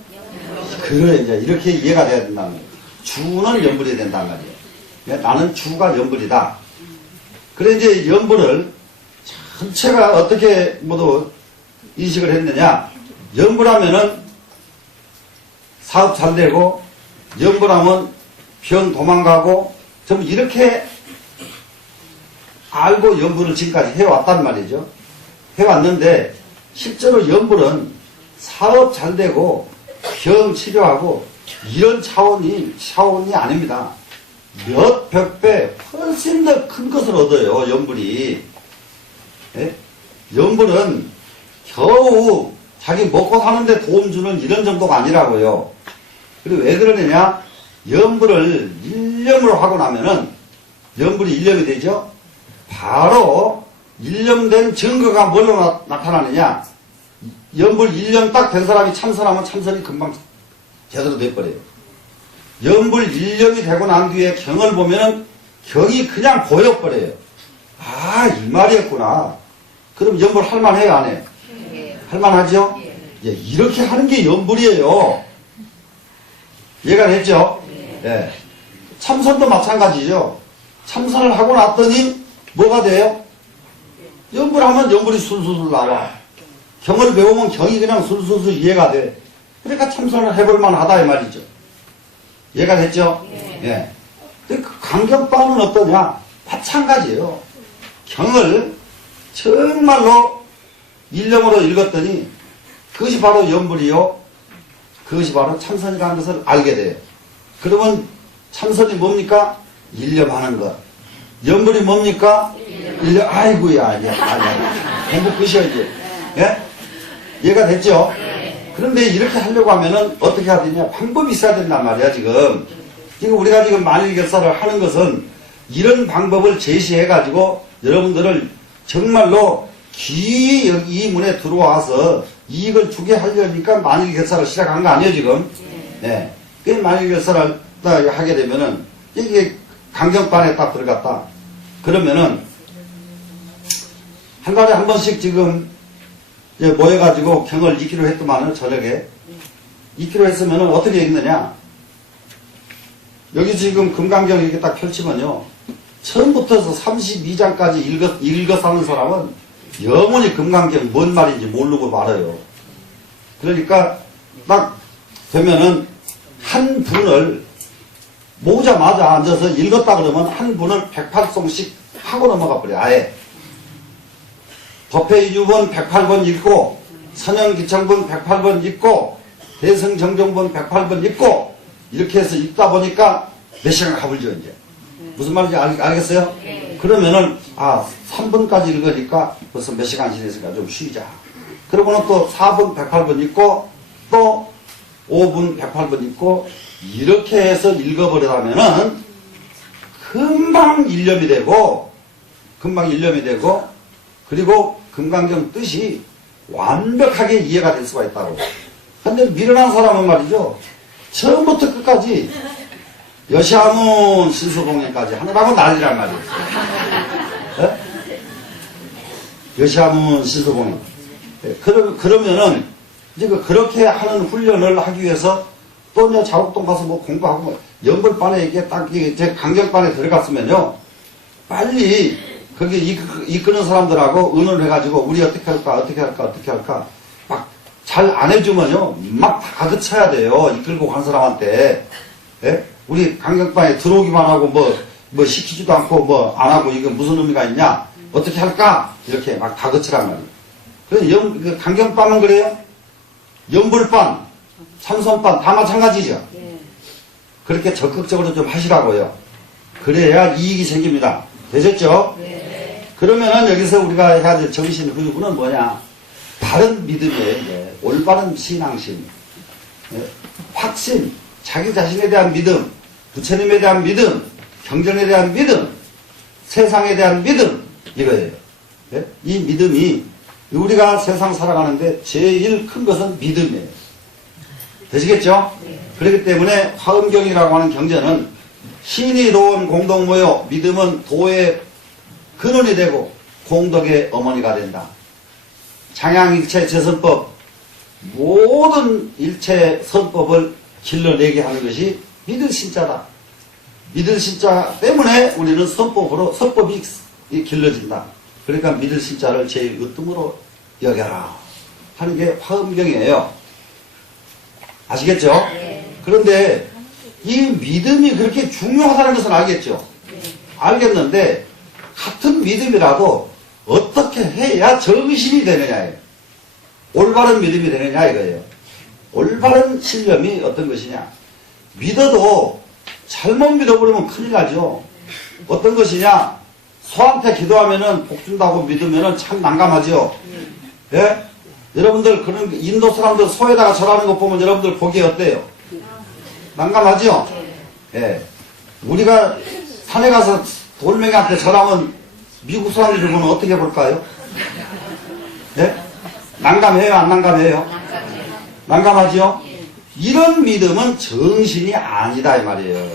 그래, 이제 이렇게 이해가 돼야 된다는 거예요. 주는 연불이 된단 말이에요. 나는 주가 연불이다. 그래, 이제 연불을 전체가 어떻게 모두 인식을 했느냐. 연불하면은 사업 잘 되고, 연불하면 병 도망가고, 좀 이렇게 알고 연불을 지금까지 해왔단 말이죠. 해왔는데, 실제로 연불은 사업 잘 되고, 병 치료하고, 이런 차원이 아닙니다. 몇백 배 훨씬 더 큰 것을 얻어요, 연불이. 예? 연불은 겨우 자기 먹고 사는데 도움 주는 이런 정도가 아니라고요. 그리고 왜 그러느냐? 연불을 일념으로 하고 나면은, 연불이 일념이 되죠? 바로 일념된 증거가 뭘로 나타나느냐? 연불 일념 딱 된 사람이 참선하면 참선이 금방 제대로 돼버려요. 연불 일념이 되고 난 뒤에 경을 보면은 경이 그냥 보여버려요. 아, 이 말이었구나. 그럼 연불 할만해요, 안 해요? 할만하죠? 예, 이렇게 하는 게 연불이에요. 이해가 됐죠? 예. 참선도 마찬가지죠. 참선을 하고 났더니 뭐가 돼요? 연불하면 연불이 술술 나와. 경을 배우면 경이 그냥 술술 이해가 돼. 그러니까 참선을 해볼만 하다 이 말이죠. 이해가 됐죠? 예. 그 강경반은 어떠냐? 마찬가지예요. 경을 정말로 일념으로 읽었더니 그것이 바로 연불이요. 그것이 바로 참선이라는 것을 알게 돼요. 그러면 참선이 뭡니까? 일념하는 것. 연불이 뭡니까? 일념. 아이고야, 아니야. 공부 끝이야, 이제. 예? 이해가 됐죠? 그런데 이렇게 하려고 하면은 어떻게 해야 되냐? 방법이 있어야 된단 말이야, 지금. 지금 우리가 지금 만일결사를 하는 것은 이런 방법을 제시해가지고 여러분들을 정말로 이 문에 들어와서 이익을 주게 하려니까 만일결사를 시작한 거 아니에요, 지금? 네. 그 만일결사를 딱 하게 되면은 이게 강경반에 딱 들어갔다. 그러면은 한 달에 한 번씩 지금 이제 모여가지고 경을 2km 했더만은 저녁에 2km 했으면은 어떻게 읽느냐? 여기 지금 금강경 이렇게 딱 펼치면요. 처음부터 32장까지 읽어서 하는 사람은 영원히 금강경 뭔 말인지 모르고 말아요. 그러니까 딱 되면은 한 분을 모으자마자 앉아서 읽었다 그러면 한 분을 108송씩 하고 넘어가 버려, 아예. 법회유본 108번 읽고, 선영기청본 108번 읽고, 대성정정본 108번 읽고, 이렇게 해서 읽다 보니까 몇 시간 가불죠, 이제. 무슨 말인지 알겠어요? 그러면은, 3분까지 읽으니까 벌써 몇 시간 지냈으니까 좀 쉬자. 그러고는 또 4분 108번 읽고, 또 5분 108번 읽고, 이렇게 해서 읽어버리라면은, 금방 일념이 되고, 그리고 금강경 뜻이 완벽하게 이해가 될 수가 있다고. 근데 미련한 사람은 말이죠. 처음부터 끝까지 여시아문 신수봉행까지 하느라고 난리란 말이에요. 네? 여시아문 신수봉행. 네. 그러면은 이제 그렇게 하는 훈련을 하기 위해서 또 이제 자국동 가서 뭐 공부하고 뭐 연불반에 이게 딱 이제 강경반에 들어갔으면요. 빨리 거기 이끄는 사람들하고 의논을 해가지고 우리 어떻게 할까 막 잘 안 해주면요 막 다그쳐야 돼요. 이끌고 간 사람한테. 예? 우리 강경반에 들어오기만 하고 뭐 시키지도 않고 뭐 안 하고 이거 무슨 의미가 있냐? 어떻게 할까? 이렇게 막 다그치란 말이에요. 그래서 강경반은 그래요. 연불반, 참선반 다 마찬가지죠. 그렇게 적극적으로 좀 하시라고요. 그래야 이익이 생깁니다. 되셨죠? 그러면은 여기서 우리가 해야 될 정신 후유부는 뭐냐? 바른 믿음이에요. 올바른 신앙심, 확신, 자기 자신에 대한 믿음, 부처님에 대한 믿음, 경전에 대한 믿음, 세상에 대한 믿음, 이거예요. 이 믿음이 우리가 세상 살아가는데 제일 큰 것은 믿음이에요. 되시겠죠? 그렇기 때문에 화엄경이라고 하는 경전은 신이 도원 공덕모여 믿음은 도의 근원이 되고 공덕의 어머니가 된다. 장양일체 제선법 모든 일체 선법을 길러내게 하는 것이 믿을 신자다. 믿을 신자 때문에 우리는 선법이 길러진다. 그러니까 믿을 신자를 제일 으뜸으로 여겨라 하는 게 화엄경이에요. 아시겠죠? 그런데 이 믿음이 그렇게 중요하다는 것은 알겠죠? 알겠는데 같은 믿음이라도 어떻게 해야 정신이 되느냐예요. 올바른 믿음이 되느냐 이거예요. 올바른 신념이 어떤 것이냐. 믿어도 잘못 믿어버리면 큰일 나죠. 어떤 것이냐. 소한테 기도하면은 복 준다고 믿으면은 참 난감하죠. 예? 여러분들 그런 인도 사람들 소에다가 절하는 거 보면 여러분들 보기 어때요? 난감하죠? 예. 우리가 산에 가서 돌멩이한테 절하면 미국 사람들이 보면 어떻게 볼까요? 예? 난감해요? 안 난감해요? 난감하죠? 이런 믿음은 정신이 아니다 이 말이에요.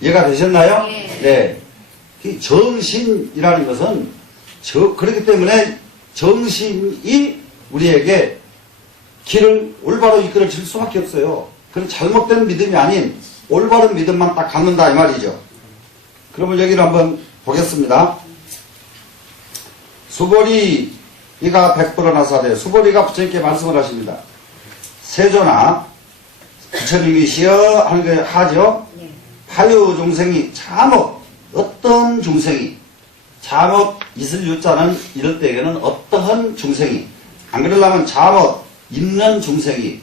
이해가 되셨나요? 네. 이 정신이라는 것은 그렇기 때문에 정신이 우리에게 길을 올바로 이끌어 줄 수밖에 없어요. 그런 잘못된 믿음이 아닌 올바른 믿음만 딱 갖는다 이 말이죠. 그러면 여기를 한번 보겠습니다. 수보리가 100% 나사대 수보리가 부처님께 말씀을 하십니다. 세존아 부처님이시여 하는 게 하죠. 파유 중생이 참업 어떤 중생이 잠업 있을 유자는 이럴 때에는 어떠한 중생이 안 그러려면 잠업 있는 중생이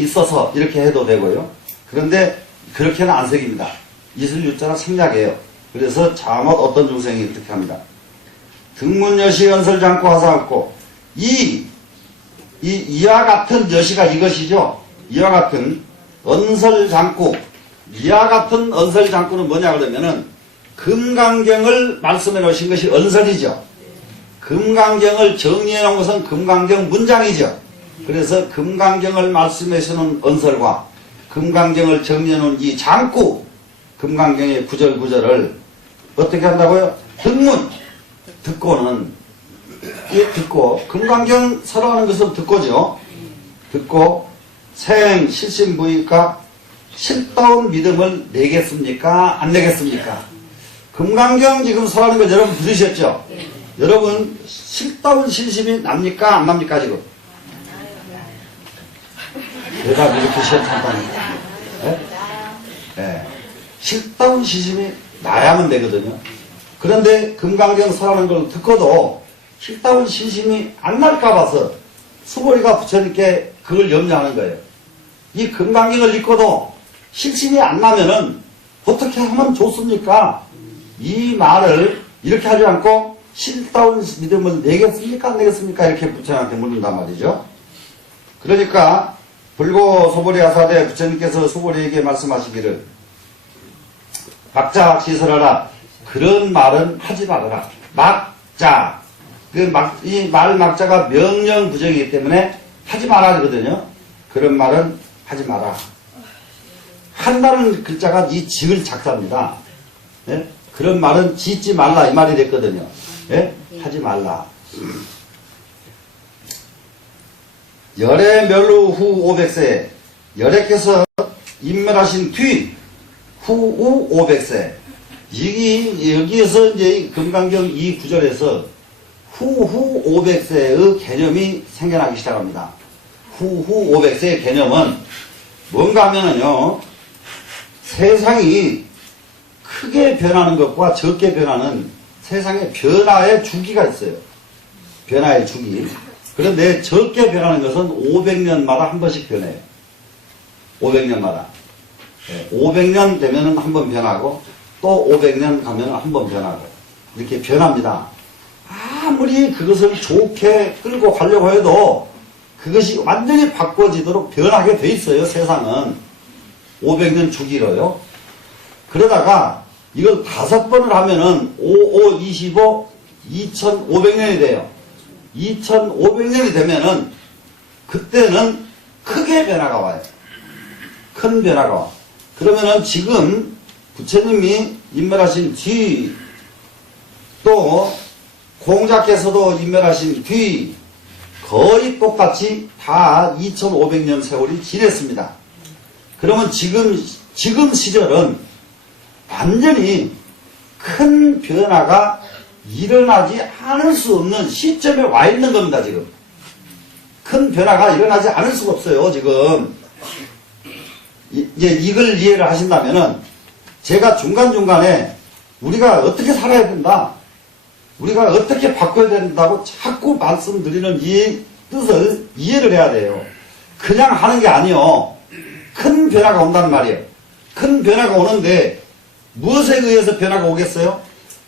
있어서 이렇게 해도 되고요. 그런데 그렇게는 안 새깁니다. 있을 유자는 생략이에요. 그래서 잠업 어떤 중생이 이렇게 합니다. 등문여시 연설장고 하사없고 이 이와 같은 여시가 이것이죠. 이와 같은 언설장구. 이와 같은 언설장구는 뭐냐 그러면은 금강경을 말씀해 놓으신 것이 언설이죠. 금강경을 정리해 놓은 것은 금강경 문장이죠. 그래서 금강경을 말씀해 주는 언설과 금강경을 정리해 놓은 이 장구, 금강경의 구절구절을 어떻게 한다고요? 듣문. 듣고는, 듣고, 금강경 설하는 것은 듣고죠. 듣고, 생, 실신부이까 실다운 믿음을 내겠습니까? 안 내겠습니까? 금강경 지금 설하는 거 여러분 들으셨죠? 여러분, 실다운 신심이 납니까? 안 납니까, 지금? 대답이 이렇게 시원찮답니까? 네? 네. 실다운 신심이 나야만 되거든요. 그런데 금강경 설하는 걸 듣고도 실다운 신심이 안 날까 봐서 수보리가 부처님께 그걸 염려하는 거예요. 이 금강경을 읽고도 실심이 안 나면은 어떻게 하면 좋습니까? 이 말을 이렇게 하지 않고 실다운 믿음을 내겠습니까? 안 내겠습니까? 이렇게 부처님한테 묻는단 말이죠. 그러니까 불고 소보리 하사대 부처님께서 소보리에게 말씀하시기를 막자 시설하라. 그런 말은 하지 말아라. 막자. 이 말 막자가 명령 부정이기 때문에 하지 말아야 되거든요. 그런 말은 하지 마라. 한다는 글자가 이 지을 작사입니다. 예? 그런 말은 짓지 말라 이 말이 됐거든요. 예? 하지 말라. 열애 멸루 후 500세 열애께서 인멸하신 뒤 후후 500세 여기에서 이제 금강경 이 구절에서 후후 500세의 개념이 생겨나기 시작합니다. 후후 500세의 개념은 뭔가 하면은요, 세상이 크게 변하는 것과 적게 변하는 세상의 변화의 주기가 있어요. 변화의 주기. 그런데 적게 변하는 것은 500년마다 한 번씩 변해요. 500년마다. 500년 되면은 한 번 변하고, 또 500년 가면 한 번 변하고, 이렇게 변합니다. 아무리 그것을 좋게 끌고 가려고 해도 그것이 완전히 바꿔지도록 변하게 돼 있어요, 세상은. 500년 주기로요. 그러다가 이걸 5번을 하면은 5, 5, 25, 2500년이 돼요. 2500년이 되면은 그때는 크게 변화가 와요. 큰 변화가 와. 그러면은 지금 부처님이 인멸하신 뒤, 또 공자께서도 인멸하신 뒤, 거의 똑같이 다 2500년 세월이 지냈습니다. 그러면 지금 시절은 완전히 큰 변화가 일어나지 않을 수 없는 시점에 와 있는 겁니다, 지금. 큰 변화가 일어나지 않을 수가 없어요, 지금. 이제 이걸 이해를 하신다면은, 제가 중간중간에 우리가 어떻게 살아야 된다, 우리가 어떻게 바꿔야 된다고 자꾸 말씀드리는 이 뜻을 이해를 해야 돼요. 그냥 하는 게 아니요. 큰 변화가 온다는 말이에요. 큰 변화가 오는데 무엇에 의해서 변화가 오겠어요?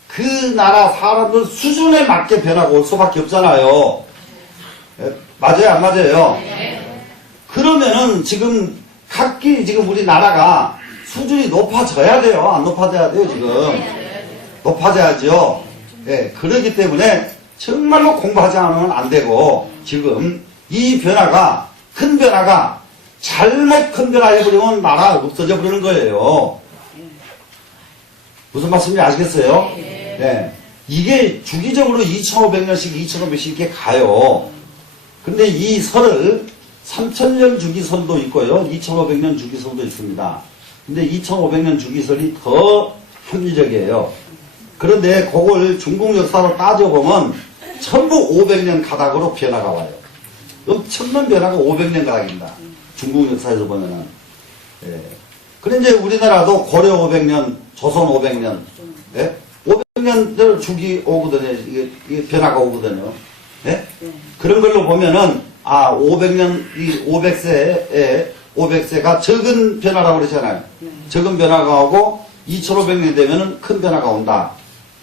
그 나라 사람들 수준에 맞게 변화가 올 수밖에 없잖아요. 맞아요? 안 맞아요? 그러면은 지금 각기 지금 우리나라가 수준이 높아져야 돼요? 안 높아져야 돼요, 지금? 높아져야죠. 예, 그러기 때문에 정말로 공부하지 않으면 안 되고, 지금 이 변화가, 큰 변화가 잘못 큰 변화 해버리면 나라 없어져 버리는 거예요. 무슨 말씀인지 아시겠어요? 네. 이게 주기적으로 2500년씩 2500씩 이렇게 가요. 근데 이 설을 3000년 주기설도 있고요. 2500년 주기설도 있습니다. 근데 2500년 주기설이 더 합리적이에요. 그런데 그걸 중국 역사로 따져보면 전부 500년 가닥으로 변화가 와요. 엄청난 변화가 500년 가닥입니다. 중국 역사에서 보면은. 예. 그런데 이제 우리나라도 고려 500년, 조선 500년, 예? 500년 주기 오거든요. 이게 변화가 오거든요. 예? 그런 걸로 보면은, 500년, 이 500세가 적은 변화라고 그러잖아요. 적은 변화가 오고, 2500년이 되면은 큰 변화가 온다.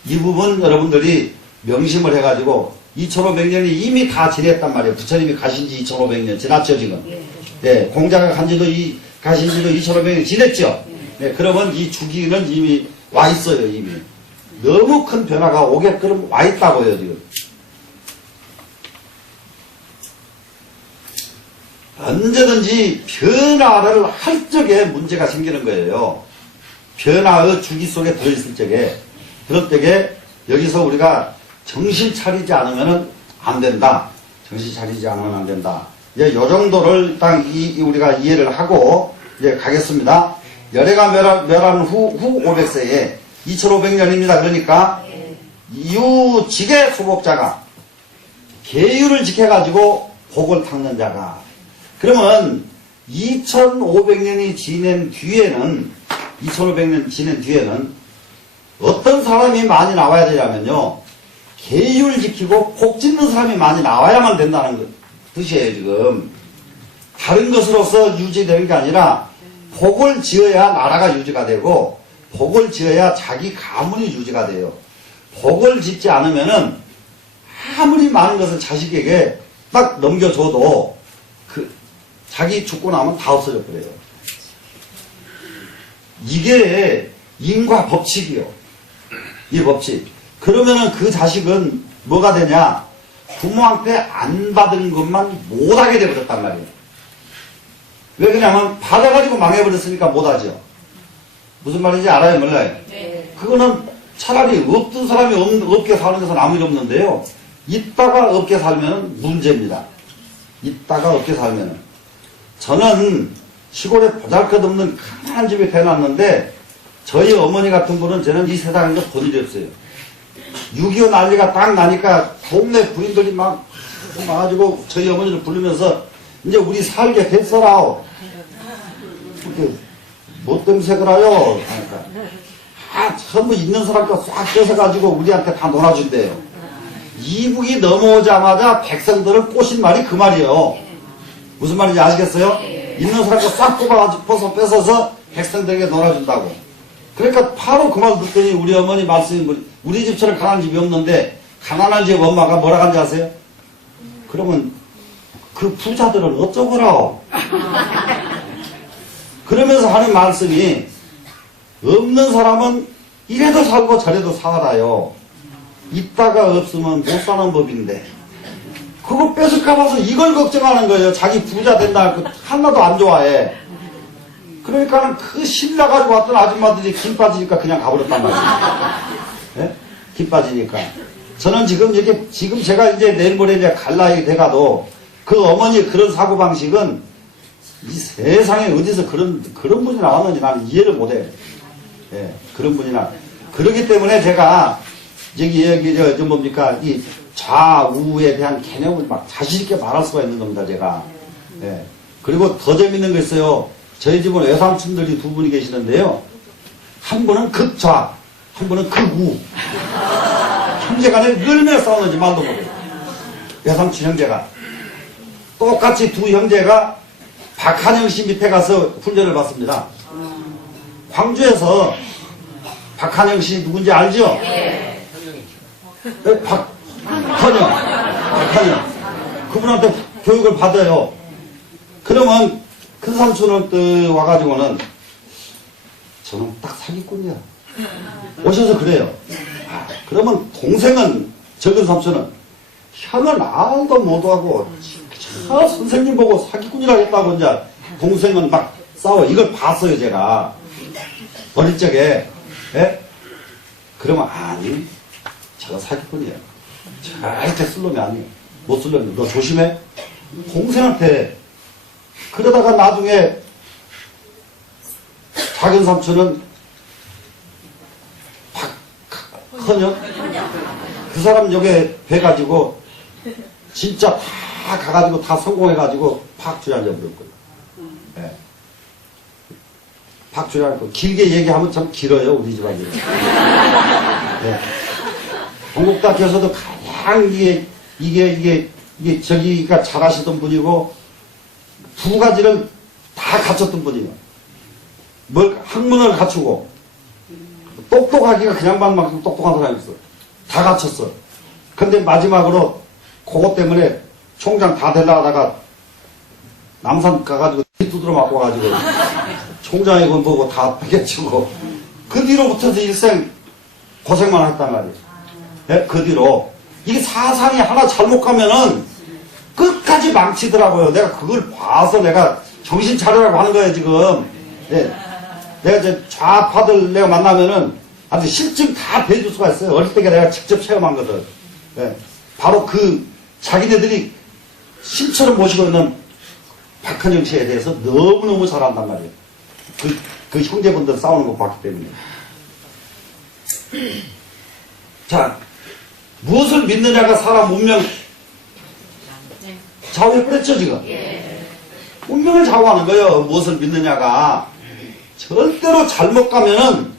이 부분 여러분들이 명심을 해가지고 2500년이 이미 다 지냈단 말이에요. 부처님이 가신 지 2500년 지났죠, 지금. 네, 공자가 가신 지도 2500년 지냈죠. 네, 그러면 이 주기는 이미 와 있어요, 이미. 너무 큰 변화가 오게끔 와 있다고요, 지금. 언제든지 변화를 할 적에 문제가 생기는 거예요. 변화의 주기 속에 들어있을 적에, 그럴 적에 여기서 우리가 정신 차리지 않으면 안 된다. 정신 차리지 않으면 안 된다. 이제 요 정도를 딱 우리가 이해를 하고 이제 가겠습니다. 열애가 멸한 후 500세에 2500년입니다. 그러니까 유직의 수복자가 계율을 지켜가지고 복을 닦는 자가, 그러면 2500년이 지낸 뒤에는, 2500년 지낸 뒤에는 어떤 사람이 많이 나와야 되냐면요, 계율 지키고 복 짓는 사람이 많이 나와야만 된다는 뜻이에요, 지금. 다른 것으로서 유지되는 게 아니라 복을 지어야 나라가 유지가 되고, 복을 지어야 자기 가문이 유지가 돼요. 복을 짓지 않으면은 아무리 많은 것을 자식에게 딱 넘겨줘도 자기 죽고 나면 다 없어져 버려요. 이게 인과 법칙이요. 이 법칙. 그러면은 그 자식은 뭐가 되냐? 부모한테 안 받은 것만 못하게 돼버렸단 말이에요. 왜 그러냐면 받아가지고 망해버렸으니까 못하죠. 무슨 말인지 알아요, 몰라요? 네. 그거는 차라리 없던 사람이 없게 사는 것은 아무 일 없는데요. 있다가 없게 살면 문제입니다. 있다가 없게 살면은. 저는 시골에 보잘것없는 가난한 집에 태어났는데, 저희 어머니 같은 분은 저는 이 세상에서 본 일이 없어요. 6.25 난리가 딱 나니까 동네 부인들이 막 와가지고 저희 어머니를 부르면서 이제 우리 살게 됐어라. 이렇게 뭐 때문에 그래요? 그러니까 전부 있는 사람과 싹 뺏어가지고 우리한테 다 놀아준대요. 이북이 넘어오자마자 백성들은 꼬신 말이 그 말이에요. 무슨 말인지 아시겠어요? 있는 사람과 싹 뽑아가지고 뺏어서 백성들에게 놀아준다고. 그러니까 바로 그 말 듣더니 우리 어머니 말씀이, 우리 집처럼 가난한 집이 없는데 가난한 집 엄마가 뭐라 한지 아세요? 그러면 그 부자들은 어쩌거라. 그러면서 하는 말씀이, 없는 사람은 이래도 살고 저래도 살아요. 있다가 없으면 못 사는 법인데, 그거 뺏을까 봐서 이걸 걱정하는 거예요. 자기 부자 된다. 하나도 안 좋아해. 그러니까는 그 신나가지고 왔던 아줌마들이 김 빠지니까 그냥 가버렸단 말이에요. 네? 김 빠지니까. 저는 지금 제가 이제 내일 모레 이제 갈 나이 돼가도 그 어머니의 그런 사고방식은 이 세상에 어디서 그런 분이 나왔는지 나는 이해를 못해. 예, 그런 분이 그러기 때문에 제가 뭡니까, 이 좌우에 대한 개념을 막 자신있게 말할 수가 있는 겁니다, 제가. 예. 그리고 더 재밌는 거 있어요. 저희 집은 외삼촌들이 두 분이 계시는데요. 한 분은 극좌, 한 분은 극우. 형제간에 얼마나 싸우는지 말도 못해요. 외삼촌 형제가. 똑같이 두 형제가 박한영 씨 밑에 가서 훈련을 받습니다. 광주에서 박한영 씨 누군지 알죠? 네. 박한영. 그분한테 교육을 받아요. 그러면 큰 삼촌은 또 와가지고는 저는 딱 사기꾼이야. 오셔서 그래요. 그러면 동생은, 적은 삼촌은 형은 아무도 못하고 선생님 보고 사기꾼이라 했다고 이제 동생은 막 싸워. 이걸 봤어요, 제가. 어릴 적에. 예? 그러면 아니, 저거 사기꾼이야. 절대 쓸 놈이 아니야. 못 쓸 놈이. 너 조심해. 동생한테. 그러다가 나중에 작은 삼촌은 박헌영? 그 사람 여기에 뵈가지고 진짜 다 가가지고 다 성공해가지고 팍 주저앉아버렸거든요. 네. 팍 주저앉고 길게 얘기하면 참 길어요, 우리 집안이. 네. 동국대학교에서도 가장 이게 저기가 잘하시던 분이고 두 가지를 다 갖췄던 분이에요. 학문을 갖추고 똑똑하기가 그냥만 막 똑똑한 사람이 있어. 다 갖췄어. 근데 마지막으로 그것 때문에 총장 다 되려 하다가 남산 가가지고 두드러 맞고 가지고 총장이 그거 보고 다 베개치고 그 뒤로부터도 일생 고생만 했단 말이에요. 예? 그 뒤로 이게 사상이 하나 잘못 가면은 끝까지 망치더라고요. 내가 그걸 봐서 내가 정신 차리라고 하는 거예요 지금. 예. 내가 이제 좌파들 내가 만나면은 아주 실증 다 배줄 수가 있어요. 어릴 때 내가 직접 체험한 거든. 예. 바로 그 자기네들이 신처럼 모시고 있는 박한영 씨에 대해서 너무너무 잘한단 말이에요. 그 형제분들 싸우는 거 봤기 때문에. 자, 무엇을 믿느냐가 사람 운명 좌우해버렸죠, 지금? 운명을 좌우하는 거예요. 무엇을 믿느냐가. 절대로 잘못 가면은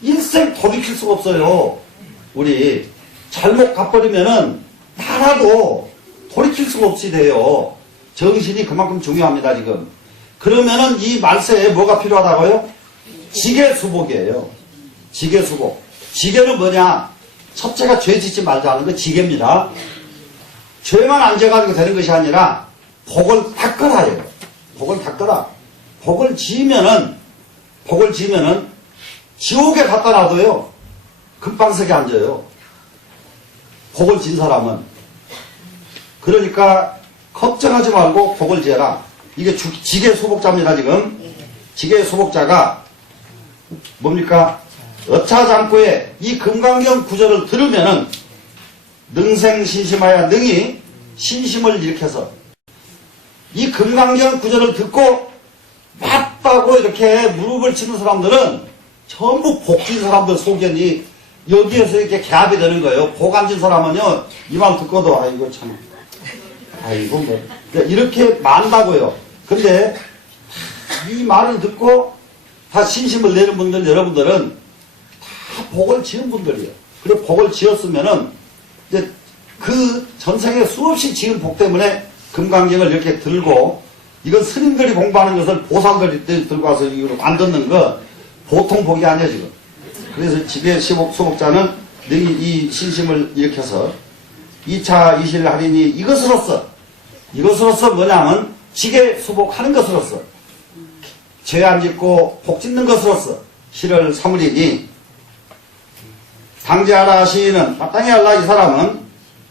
일생 돌이킬 수가 없어요. 우리 잘못 가버리면은 나라도 돌이킬 수가 없이 돼요. 정신이 그만큼 중요합니다, 지금. 그러면은 이 말세에 뭐가 필요하다고요? 지계수복이에요. 지계수복. 지계는 뭐냐? 첫째가 죄 짓지 말자는 거 지계입니다. 죄만 안 져가지고 되는 것이 아니라 복을 닦으라요. 복을 닦으라. 복을 지으면은 지옥에 갖다 놔둬요. 금방석에 앉아요. 복을 진 사람은. 그러니까 걱정하지 말고 복을 지어라. 이게 지계수복자입니다, 지금. 지계수복자가 뭡니까? 어차장구에 이 금강경 구절을 들으면은 능생신심하여 능이 신심을 일으켜서 이 금강경 구절을 듣고 맞다고 이렇게 무릎을 치는 사람들은 전부 복진 사람들 속견이 여기에서 이렇게 개합이 되는 거예요. 복 안 진 사람은요, 이 말 듣고도, 아이고, 참, 아이고, 뭐, 이렇게 만다고요. 근데, 이 말을 듣고, 다 신심을 내는 분들, 여러분들은 다 복을 지은 분들이에요. 그리고 복을 지었으면은, 이제 그 전생에 수없이 지은 복 때문에 금강경을 이렇게 들고, 이건 스님들이 공부하는 것을 보살들이 들고 와서 이걸 만드는 거, 보통 복이 아니에요, 지금. 그래서 지계수복자는 너희 이 신심을 일으켜서 2차 이실 할인이 이것으로서 뭐냐면 지계수복하는 것으로서 죄 안 짓고 복 짓는 것으로서 실을 삼으리니 당제하라 시인은 마땅히 할라 이 사람은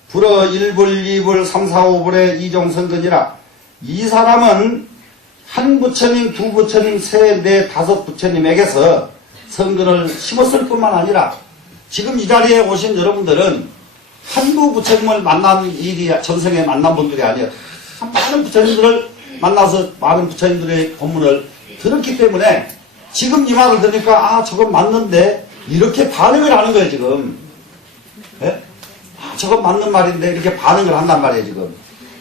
불어 1불 2불 3, 4, 5불의 이종선근이라 이 사람은 한 부처님, 두 부처님, 세, 네, 다섯 부처님에게서 성근을 심었을 뿐만 아니라 지금 이 자리에 오신 여러분들은 한두 부처님을 만난 일이 전생에 만난 분들이 아니에요. 많은 부처님들을 만나서 많은 부처님들의 법문을 들었기 때문에 지금 이 말을 들으니까 아 저건 맞는데 이렇게 반응을 하는 거예요 지금. 예? 아 저건 맞는 말인데 이렇게 반응을 한단 말이에요 지금.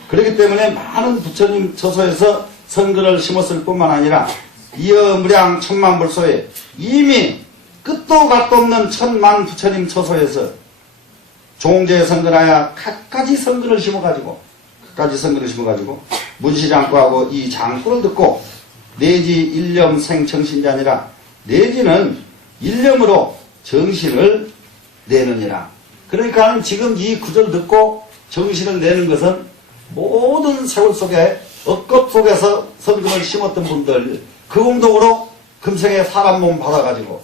그렇기 때문에 많은 부처님 처소에서 성근을 심었을 뿐만 아니라 이어무량 천만불소에 이미 끝도 갓도 없는 천만 부처님 처소에서 종제 성근하여 갖가지 성근을 심어가지고 문시장구하고 이 장구를 듣고 내지 일념생 정신이 아니라 내지는 일념으로 정신을 내느니라. 그러니까 지금 이 구절 듣고 정신을 내는 것은 모든 세월 속에 억겁 속에서 성근을 심었던 분들 그 공덕으로 금생에 사람 몸 받아가지고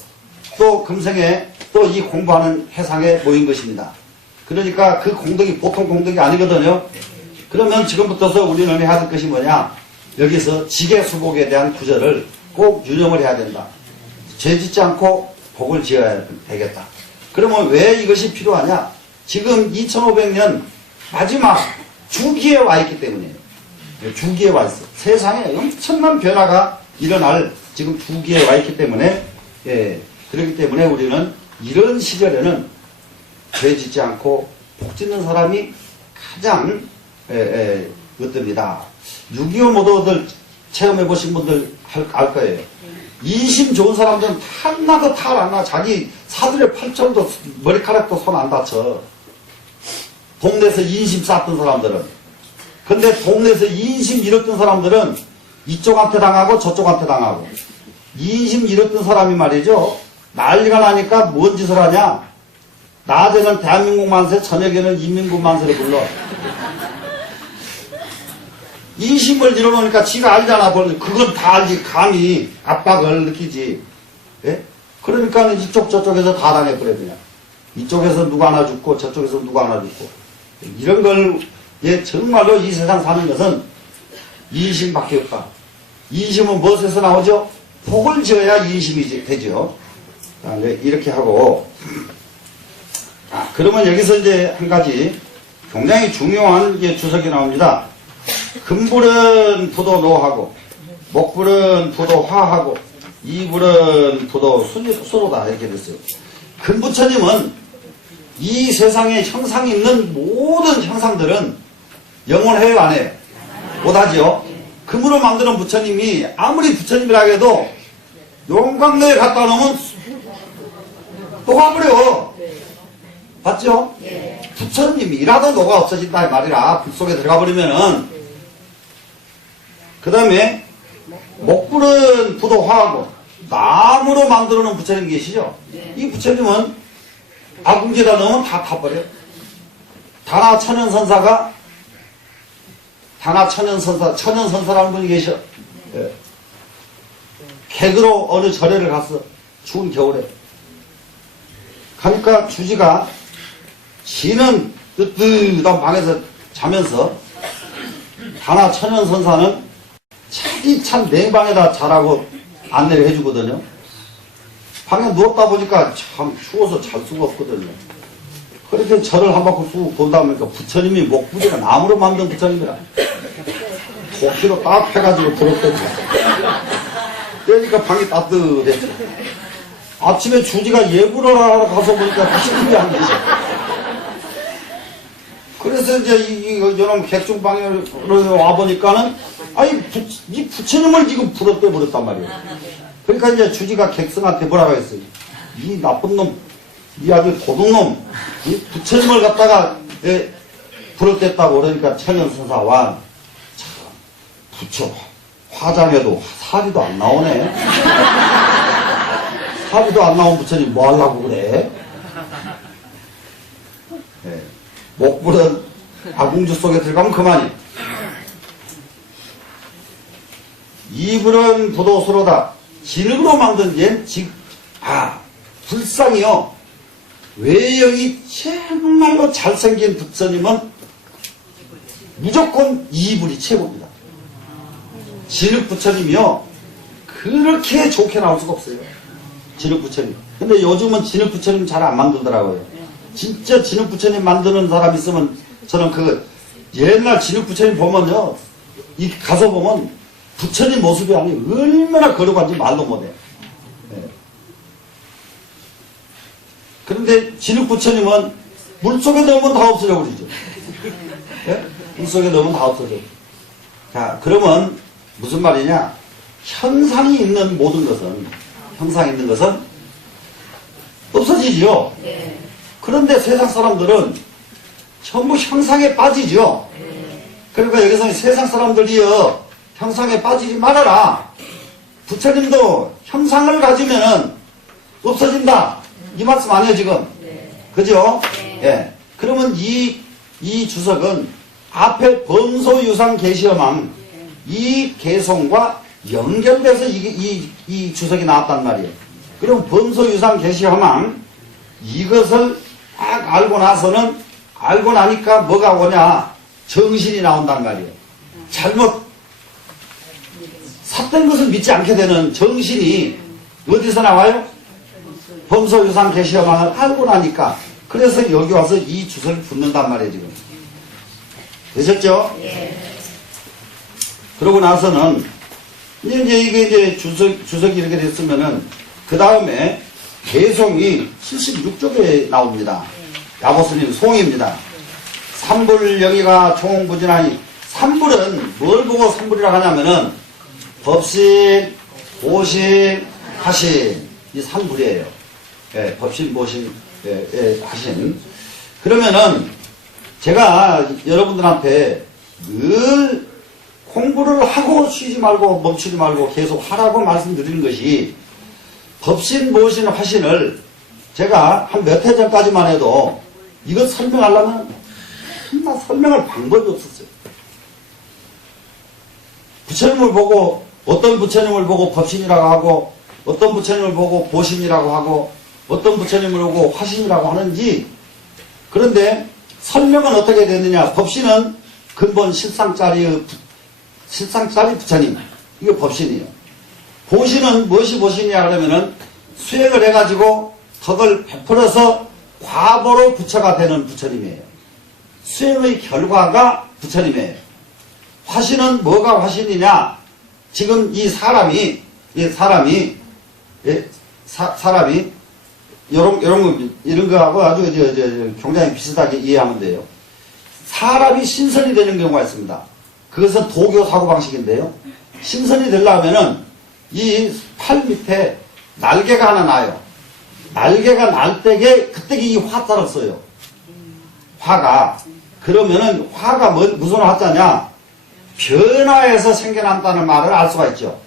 또 금생에 또 이 공부하는 해상에 모인 것입니다. 그러니까 그 공덕이 보통 공덕이 아니거든요. 그러면 지금부터서 우리는 해야 될 것이 뭐냐? 여기서 지계수복에 대한 구절을 꼭 유념을 해야 된다. 죄 짓지 않고 복을 지어야 되겠다. 그러면 왜 이것이 필요하냐? 지금 2500년 마지막 주기에 와 있기 때문이에요. 주기에 와 있어. 세상에 엄청난 변화가 일어날 지금 주기에 와 있기 때문에, 예, 그렇기 때문에 우리는 이런 시절에는 죄 짓지 않고 복 짓는 사람이 가장, 어떻습니다. 6.25 모두들 체험해 보신 분들 알 거예요. 인심 좋은 사람들은 탐나도 탈 안 나. 자기 사들의 팔절도 머리카락도 손 안 다쳐. 동네에서 인심 쌓던 사람들은. 근데 동네에서 인심 잃었던 사람들은 이쪽한테 당하고 저쪽한테 당하고. 인심 잃었던 사람이 말이죠. 난리가 나니까 뭔 짓을 하냐? 낮에는 대한민국 만세, 저녁에는 인민군 만세를 불러. 인심을 잃어놓으니까 지가 알잖아. 그건 다 알지. 감히 압박을 느끼지. 예? 그러니까 이쪽 저쪽에서 다 당해버려 그냥. 이쪽에서 누가 하나 죽고 저쪽에서 누가 하나 죽고. 이런 걸 정말로 이 세상 사는 것은 이심밖에 없다. 이심은 무엇에서 나오죠? 복을 지어야 이심이 되죠. 이렇게 하고, 그러면 여기서 이제 한 가지 굉장히 중요한 주석이 나옵니다. 금불은 부도 노하고, 목불은 부도 화하고, 이불은 부도 수로다. 이렇게 됐어요. 금부처님은 이 세상에 형상이 있는 모든 형상들은 영원해요, 안 해요? 못하죠? 금으로 만드는 부처님이 아무리 부처님이라 해도 용광로에 갖다 놓으면 녹아버려. 맞죠? 부처님이라도 녹아 없어진다 이 말이라. 불 속에 들어가 버리면은. 그 다음에 목불은 부도 화하고 나무로 만들어 놓은 부처님 계시죠? 이 부처님은 아궁지에다 넣으면 다 타버려. 천연선사라는 분이 계셔. 예. 객으로 어느 절에를 갔어. 추운 겨울에. 가니까 주지가 지는 뜨뜻한 방에서 자면서 다나 천연선사는 자기 찬 냉방에다 자라고 안내를 해주거든요. 방에 누웠다 보니까 참 추워서 잘 수가 없거든요. 그렇게 절을 한 바퀴 쑥 본다 보니까 부처님이 목부지가 나무로 만든 부처님이라 도끼로 딱 해가지고 들었거든요. 그러니까 방이 따뜻했죠. 아침에 주지가 예불을 하러 가서 보니까 신기한 거죠. 그래서 이제 이런 객중방에 와보니까는 이 부처님을 지금 불었대 버렸단 말이에요. 그러니까 이제 주지가 객성한테 뭐라고 했어요. 이 나쁜 놈, 이 아주 도둑놈, 이 부처님을 갖다가 불었댔다고. 그러니까 천연선사와 참 부처 화장해도 살이도 안 나오네. 살이도 안 나온 부처님 뭐 하려고 그래? 네. 목불은 아궁주 속에 들어가면 그만이. 이불은 부도수로다. 진흙으로 만든 불상이요. 외형이 정말로 잘생긴 부처님은 무조건 이불이 최고입니다. 진흙 부처님이요. 그렇게 좋게 나올 수가 없어요. 진흙 부처님. 근데 요즘은 진흙 부처님 잘 안 만들더라고요. 진짜 진흙 부처님 만드는 사람 있으면 저는 옛날 진흙 부처님 보면요. 가서 보면 부처님 모습이 아니 얼마나 거룩한지 말도 못해. 네. 그런데 진흙 부처님은 물속에 넣으면 다 없어져 버리죠. 네? 물속에 넣으면 다 없어져. 자, 그러면 무슨 말이냐? 형상이 있는 모든 것은 없어지죠. 네. 그런데 세상 사람들은 전부 형상에 빠지죠. 그러니까 여기서 세상 사람들이요. 형상에 빠지지 말아라. 부처님도 형상을 가지면은 없어진다. 이 말씀 아니에요, 지금? 그죠? 예. 그러면 이 주석은 앞에 범소유상 계시어망 이 개성과 연결돼서 이 주석이 나왔단 말이에요. 그럼 범소유상 계시어망 이것을 딱 알고 나니까 뭐가 오냐? 정신이 나온단 말이에요. 잘못 삿된 것을 믿지 않게 되는 정신이 어디서 나와요? 범소유상 계시어망을 알고 나니까. 그래서 여기 와서 이 주석을 붙는단 말이에요, 지금. 되셨죠? 예. 그러고 나서는, 이게 주석이 이렇게 됐으면은, 그 다음에 개송이 76쪽에 나옵니다. 야보스님 송입니다. 삼불 영의가 총부진하니, 삼불은 뭘 보고 삼불이라고 하냐면은, 법신, 보신, 하신. 이 삼불이에요. 예, 법신, 보신, 하신. 그러면은, 제가 여러분들한테 늘 공부를 하고 쉬지 말고 멈추지 말고 계속 하라고 말씀드리는 것이 법신, 보신, 화신을 제가 한 몇 해 전까지만 해도 이거 설명하려면 정말 설명할 방법이 없었어요. 부처님을 보고 어떤 부처님을 보고 법신이라고 하고 어떤 부처님을 보고 보신이라고 하고 어떤 부처님을 보고 화신이라고 하는지. 그런데 설명은 어떻게 됐느냐. 법신은 근본 실상짜리 부처님, 이게 법신이에요. 보신은 무엇이 보신이냐 그러면은 수행을 해가지고 덕을 베풀어서 과보로 부처가 되는 부처님이에요. 수행의 결과가 부처님이에요. 화신은 뭐가 화신이냐. 지금 이 사람이 이런 거하고 아주 굉장히 비슷하게 이해하면 돼요. 사람이 신선이 되는 경우가 있습니다. 그것은 도교 사고방식인데요. 신선이 되려면은 이 팔 밑에 날개가 하나 나요. 날개가 날 때에 그때 이 화자를 써요. 화가. 그러면은 화가 무슨 화자냐? 변화해서 생겨난다는 말을 알 수가 있죠.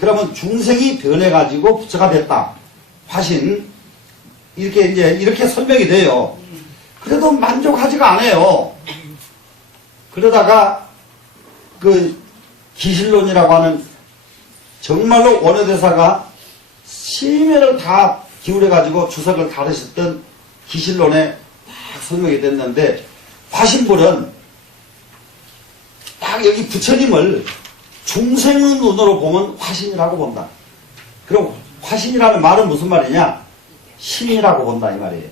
그러면 중생이 변해가지고 부처가 됐다. 화신. 이렇게 설명이 돼요. 그래도 만족하지가 않아요. 그러다가 그 기실론이라고 하는 정말로 원효대사가 심혈을 다 기울여가지고 주석을 다루셨던 기실론에 딱 설명이 됐는데, 화신불은 딱 여기 부처님을 중생의 눈으로 보면 화신이라고 본다. 그럼 화신이라는 말은 무슨 말이냐? 신이라고 본다 이 말이에요.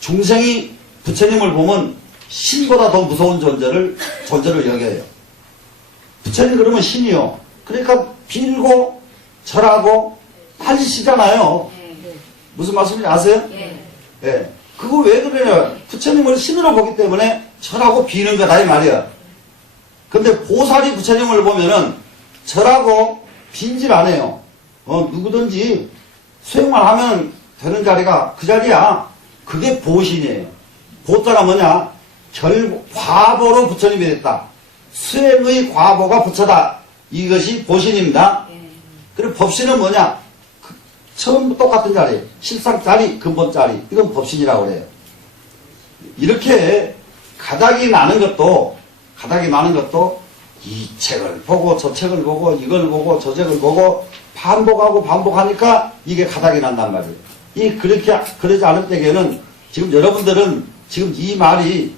중생이 부처님을 보면 신보다 더 무서운 존재를 여겨요. 부처님 그러면 신이요. 그러니까 빌고 절하고 하시잖아요. 무슨 말씀인지 아세요? 예. 그거 왜 그래요? 부처님을 신으로 보기 때문에 절하고 비는 거다 이 말이야. 근데 보살이 부처님을 보면은 절하고 빈질 안 해요. 누구든지 수행만 하면 되는 자리가 그 자리야. 그게 보신이에요. 보자가 뭐냐? 과보로 부처님이 됐다. 수행의 과보가 부처다. 이것이 보신입니다. 그리고 법신은 뭐냐? 처음 똑같은 자리, 실상짜리, 근본짜리. 이건 법신이라고 그래요. 이렇게 가닥이 나는 것도 이 책을 보고 저 책을 보고 이걸 보고 저 책을 보고 반복하니까 이게 가닥이 난단 말이에요. 그러지 않을 때에는 지금 여러분들은 지금 이 말이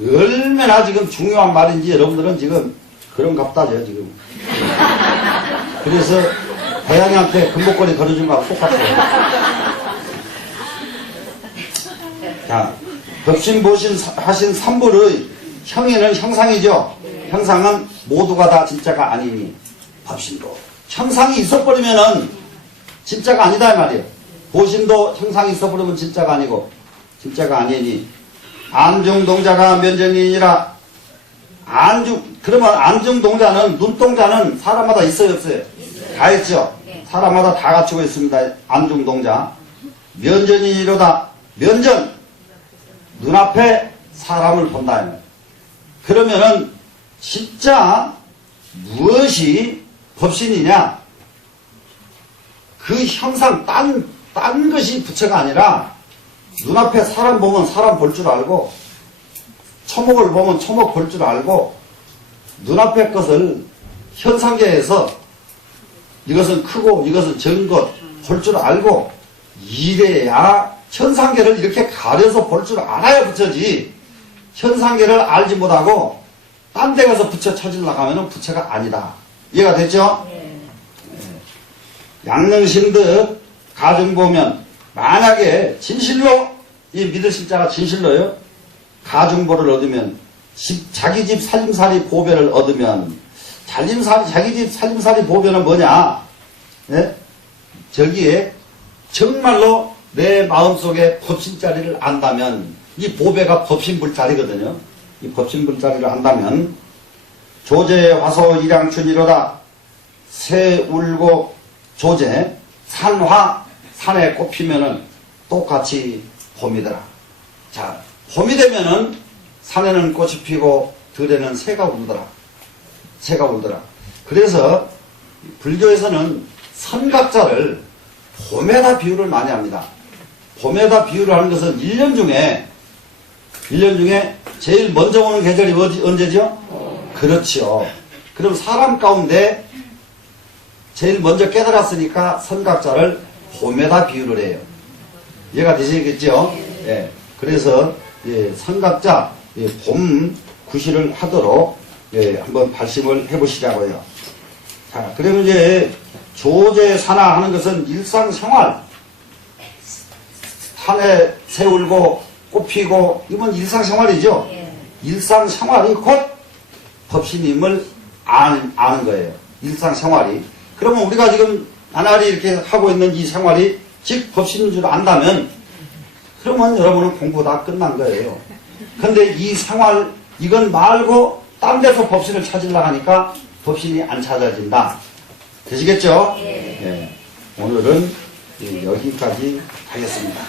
얼마나 지금 중요한 말인지 여러분들은 지금 그런갑다죠 지금. 그래서 고양이한테 금복걸이 걸어준 거하고 똑같아요. 자, 법신, 보신, 하신 삼불의 형에는 형상이죠. 형상은 모두가 다 진짜가 아니니 법신도 형상이 있어버리면은 진짜가 아니다 이 말이에요. 보신도 형상이 있어버리면 진짜가 아니고 진짜가 아니니 안중동자가 면전이니라. 그러면 안중동자는 눈동자는 사람마다 있어요 없어요? 다 있죠. 사람마다 다 갖추고 있습니다. 안중동자. 면전이니로다. 면전 눈앞에 사람을 본다. 그러면은 진짜 무엇이 법신이냐? 그 형상 딴 것이 부처가 아니라 눈앞에 사람 보면 사람 볼 줄 알고 초목을 보면 초목 볼 줄 알고 눈앞의 것을 현상계에서 이것은 크고 이것은 적은 것 볼 줄 알고 이래야 현상계를 이렇게 가려서 볼 줄 알아야 부처지. 현상계를 알지 못하고 딴 데 가서 부처 찾으려고 하면 부처가 아니다. 이해가 됐죠? 양능신득 가정 보면 만약에 진실로 이 믿으실 자가 진실로요 가중보를 얻으면 자기 집 살림살이 보배를 얻으면 자기 집 살림살이 보배는 뭐냐? 예? 저기에 정말로 내 마음속에 법신자리를 안다면 이 보배가 법신불자리거든요. 이 법신불자리를 안다면 조제 화소 일양춘이로다. 새 울고 조제 산화 산에 꽃피면은 똑같이 봄이더라. 자, 봄이 되면은 산에는 꽃이 피고 들에는 새가 울더라. 새가 울더라. 그래서 불교에서는 선각자를 봄에다 비유를 많이 합니다. 봄에다 비유를 하는 것은 1년 중에 제일 먼저 오는 계절이 언제죠? 그렇죠. 그럼 사람 가운데 제일 먼저 깨달았으니까 선각자를 봄에다 비유를 해요. 이해가 되시겠죠? 예. 그래서 예, 선각자 예, 봄 구실을 하도록 예, 한번 발심을 해보시자고요. 자, 그러면 이제 조제사나 하는 것은 일상생활. 산에 새 울고 꽃 피고 이건 일상생활이죠. 일상생활이 곧 법신임을 아는 거예요. 일상생활이. 그러면 우리가 지금 나날이 이렇게 하고 있는 이 생활이 즉 법신인 줄 안다면 그러면 여러분은 공부 다 끝난 거예요. 근데 이 생활 이건 말고 딴 데서 법신을 찾으려고 하니까 법신이 안 찾아진다. 되시겠죠? 예. 오늘은 여기까지 하겠습니다.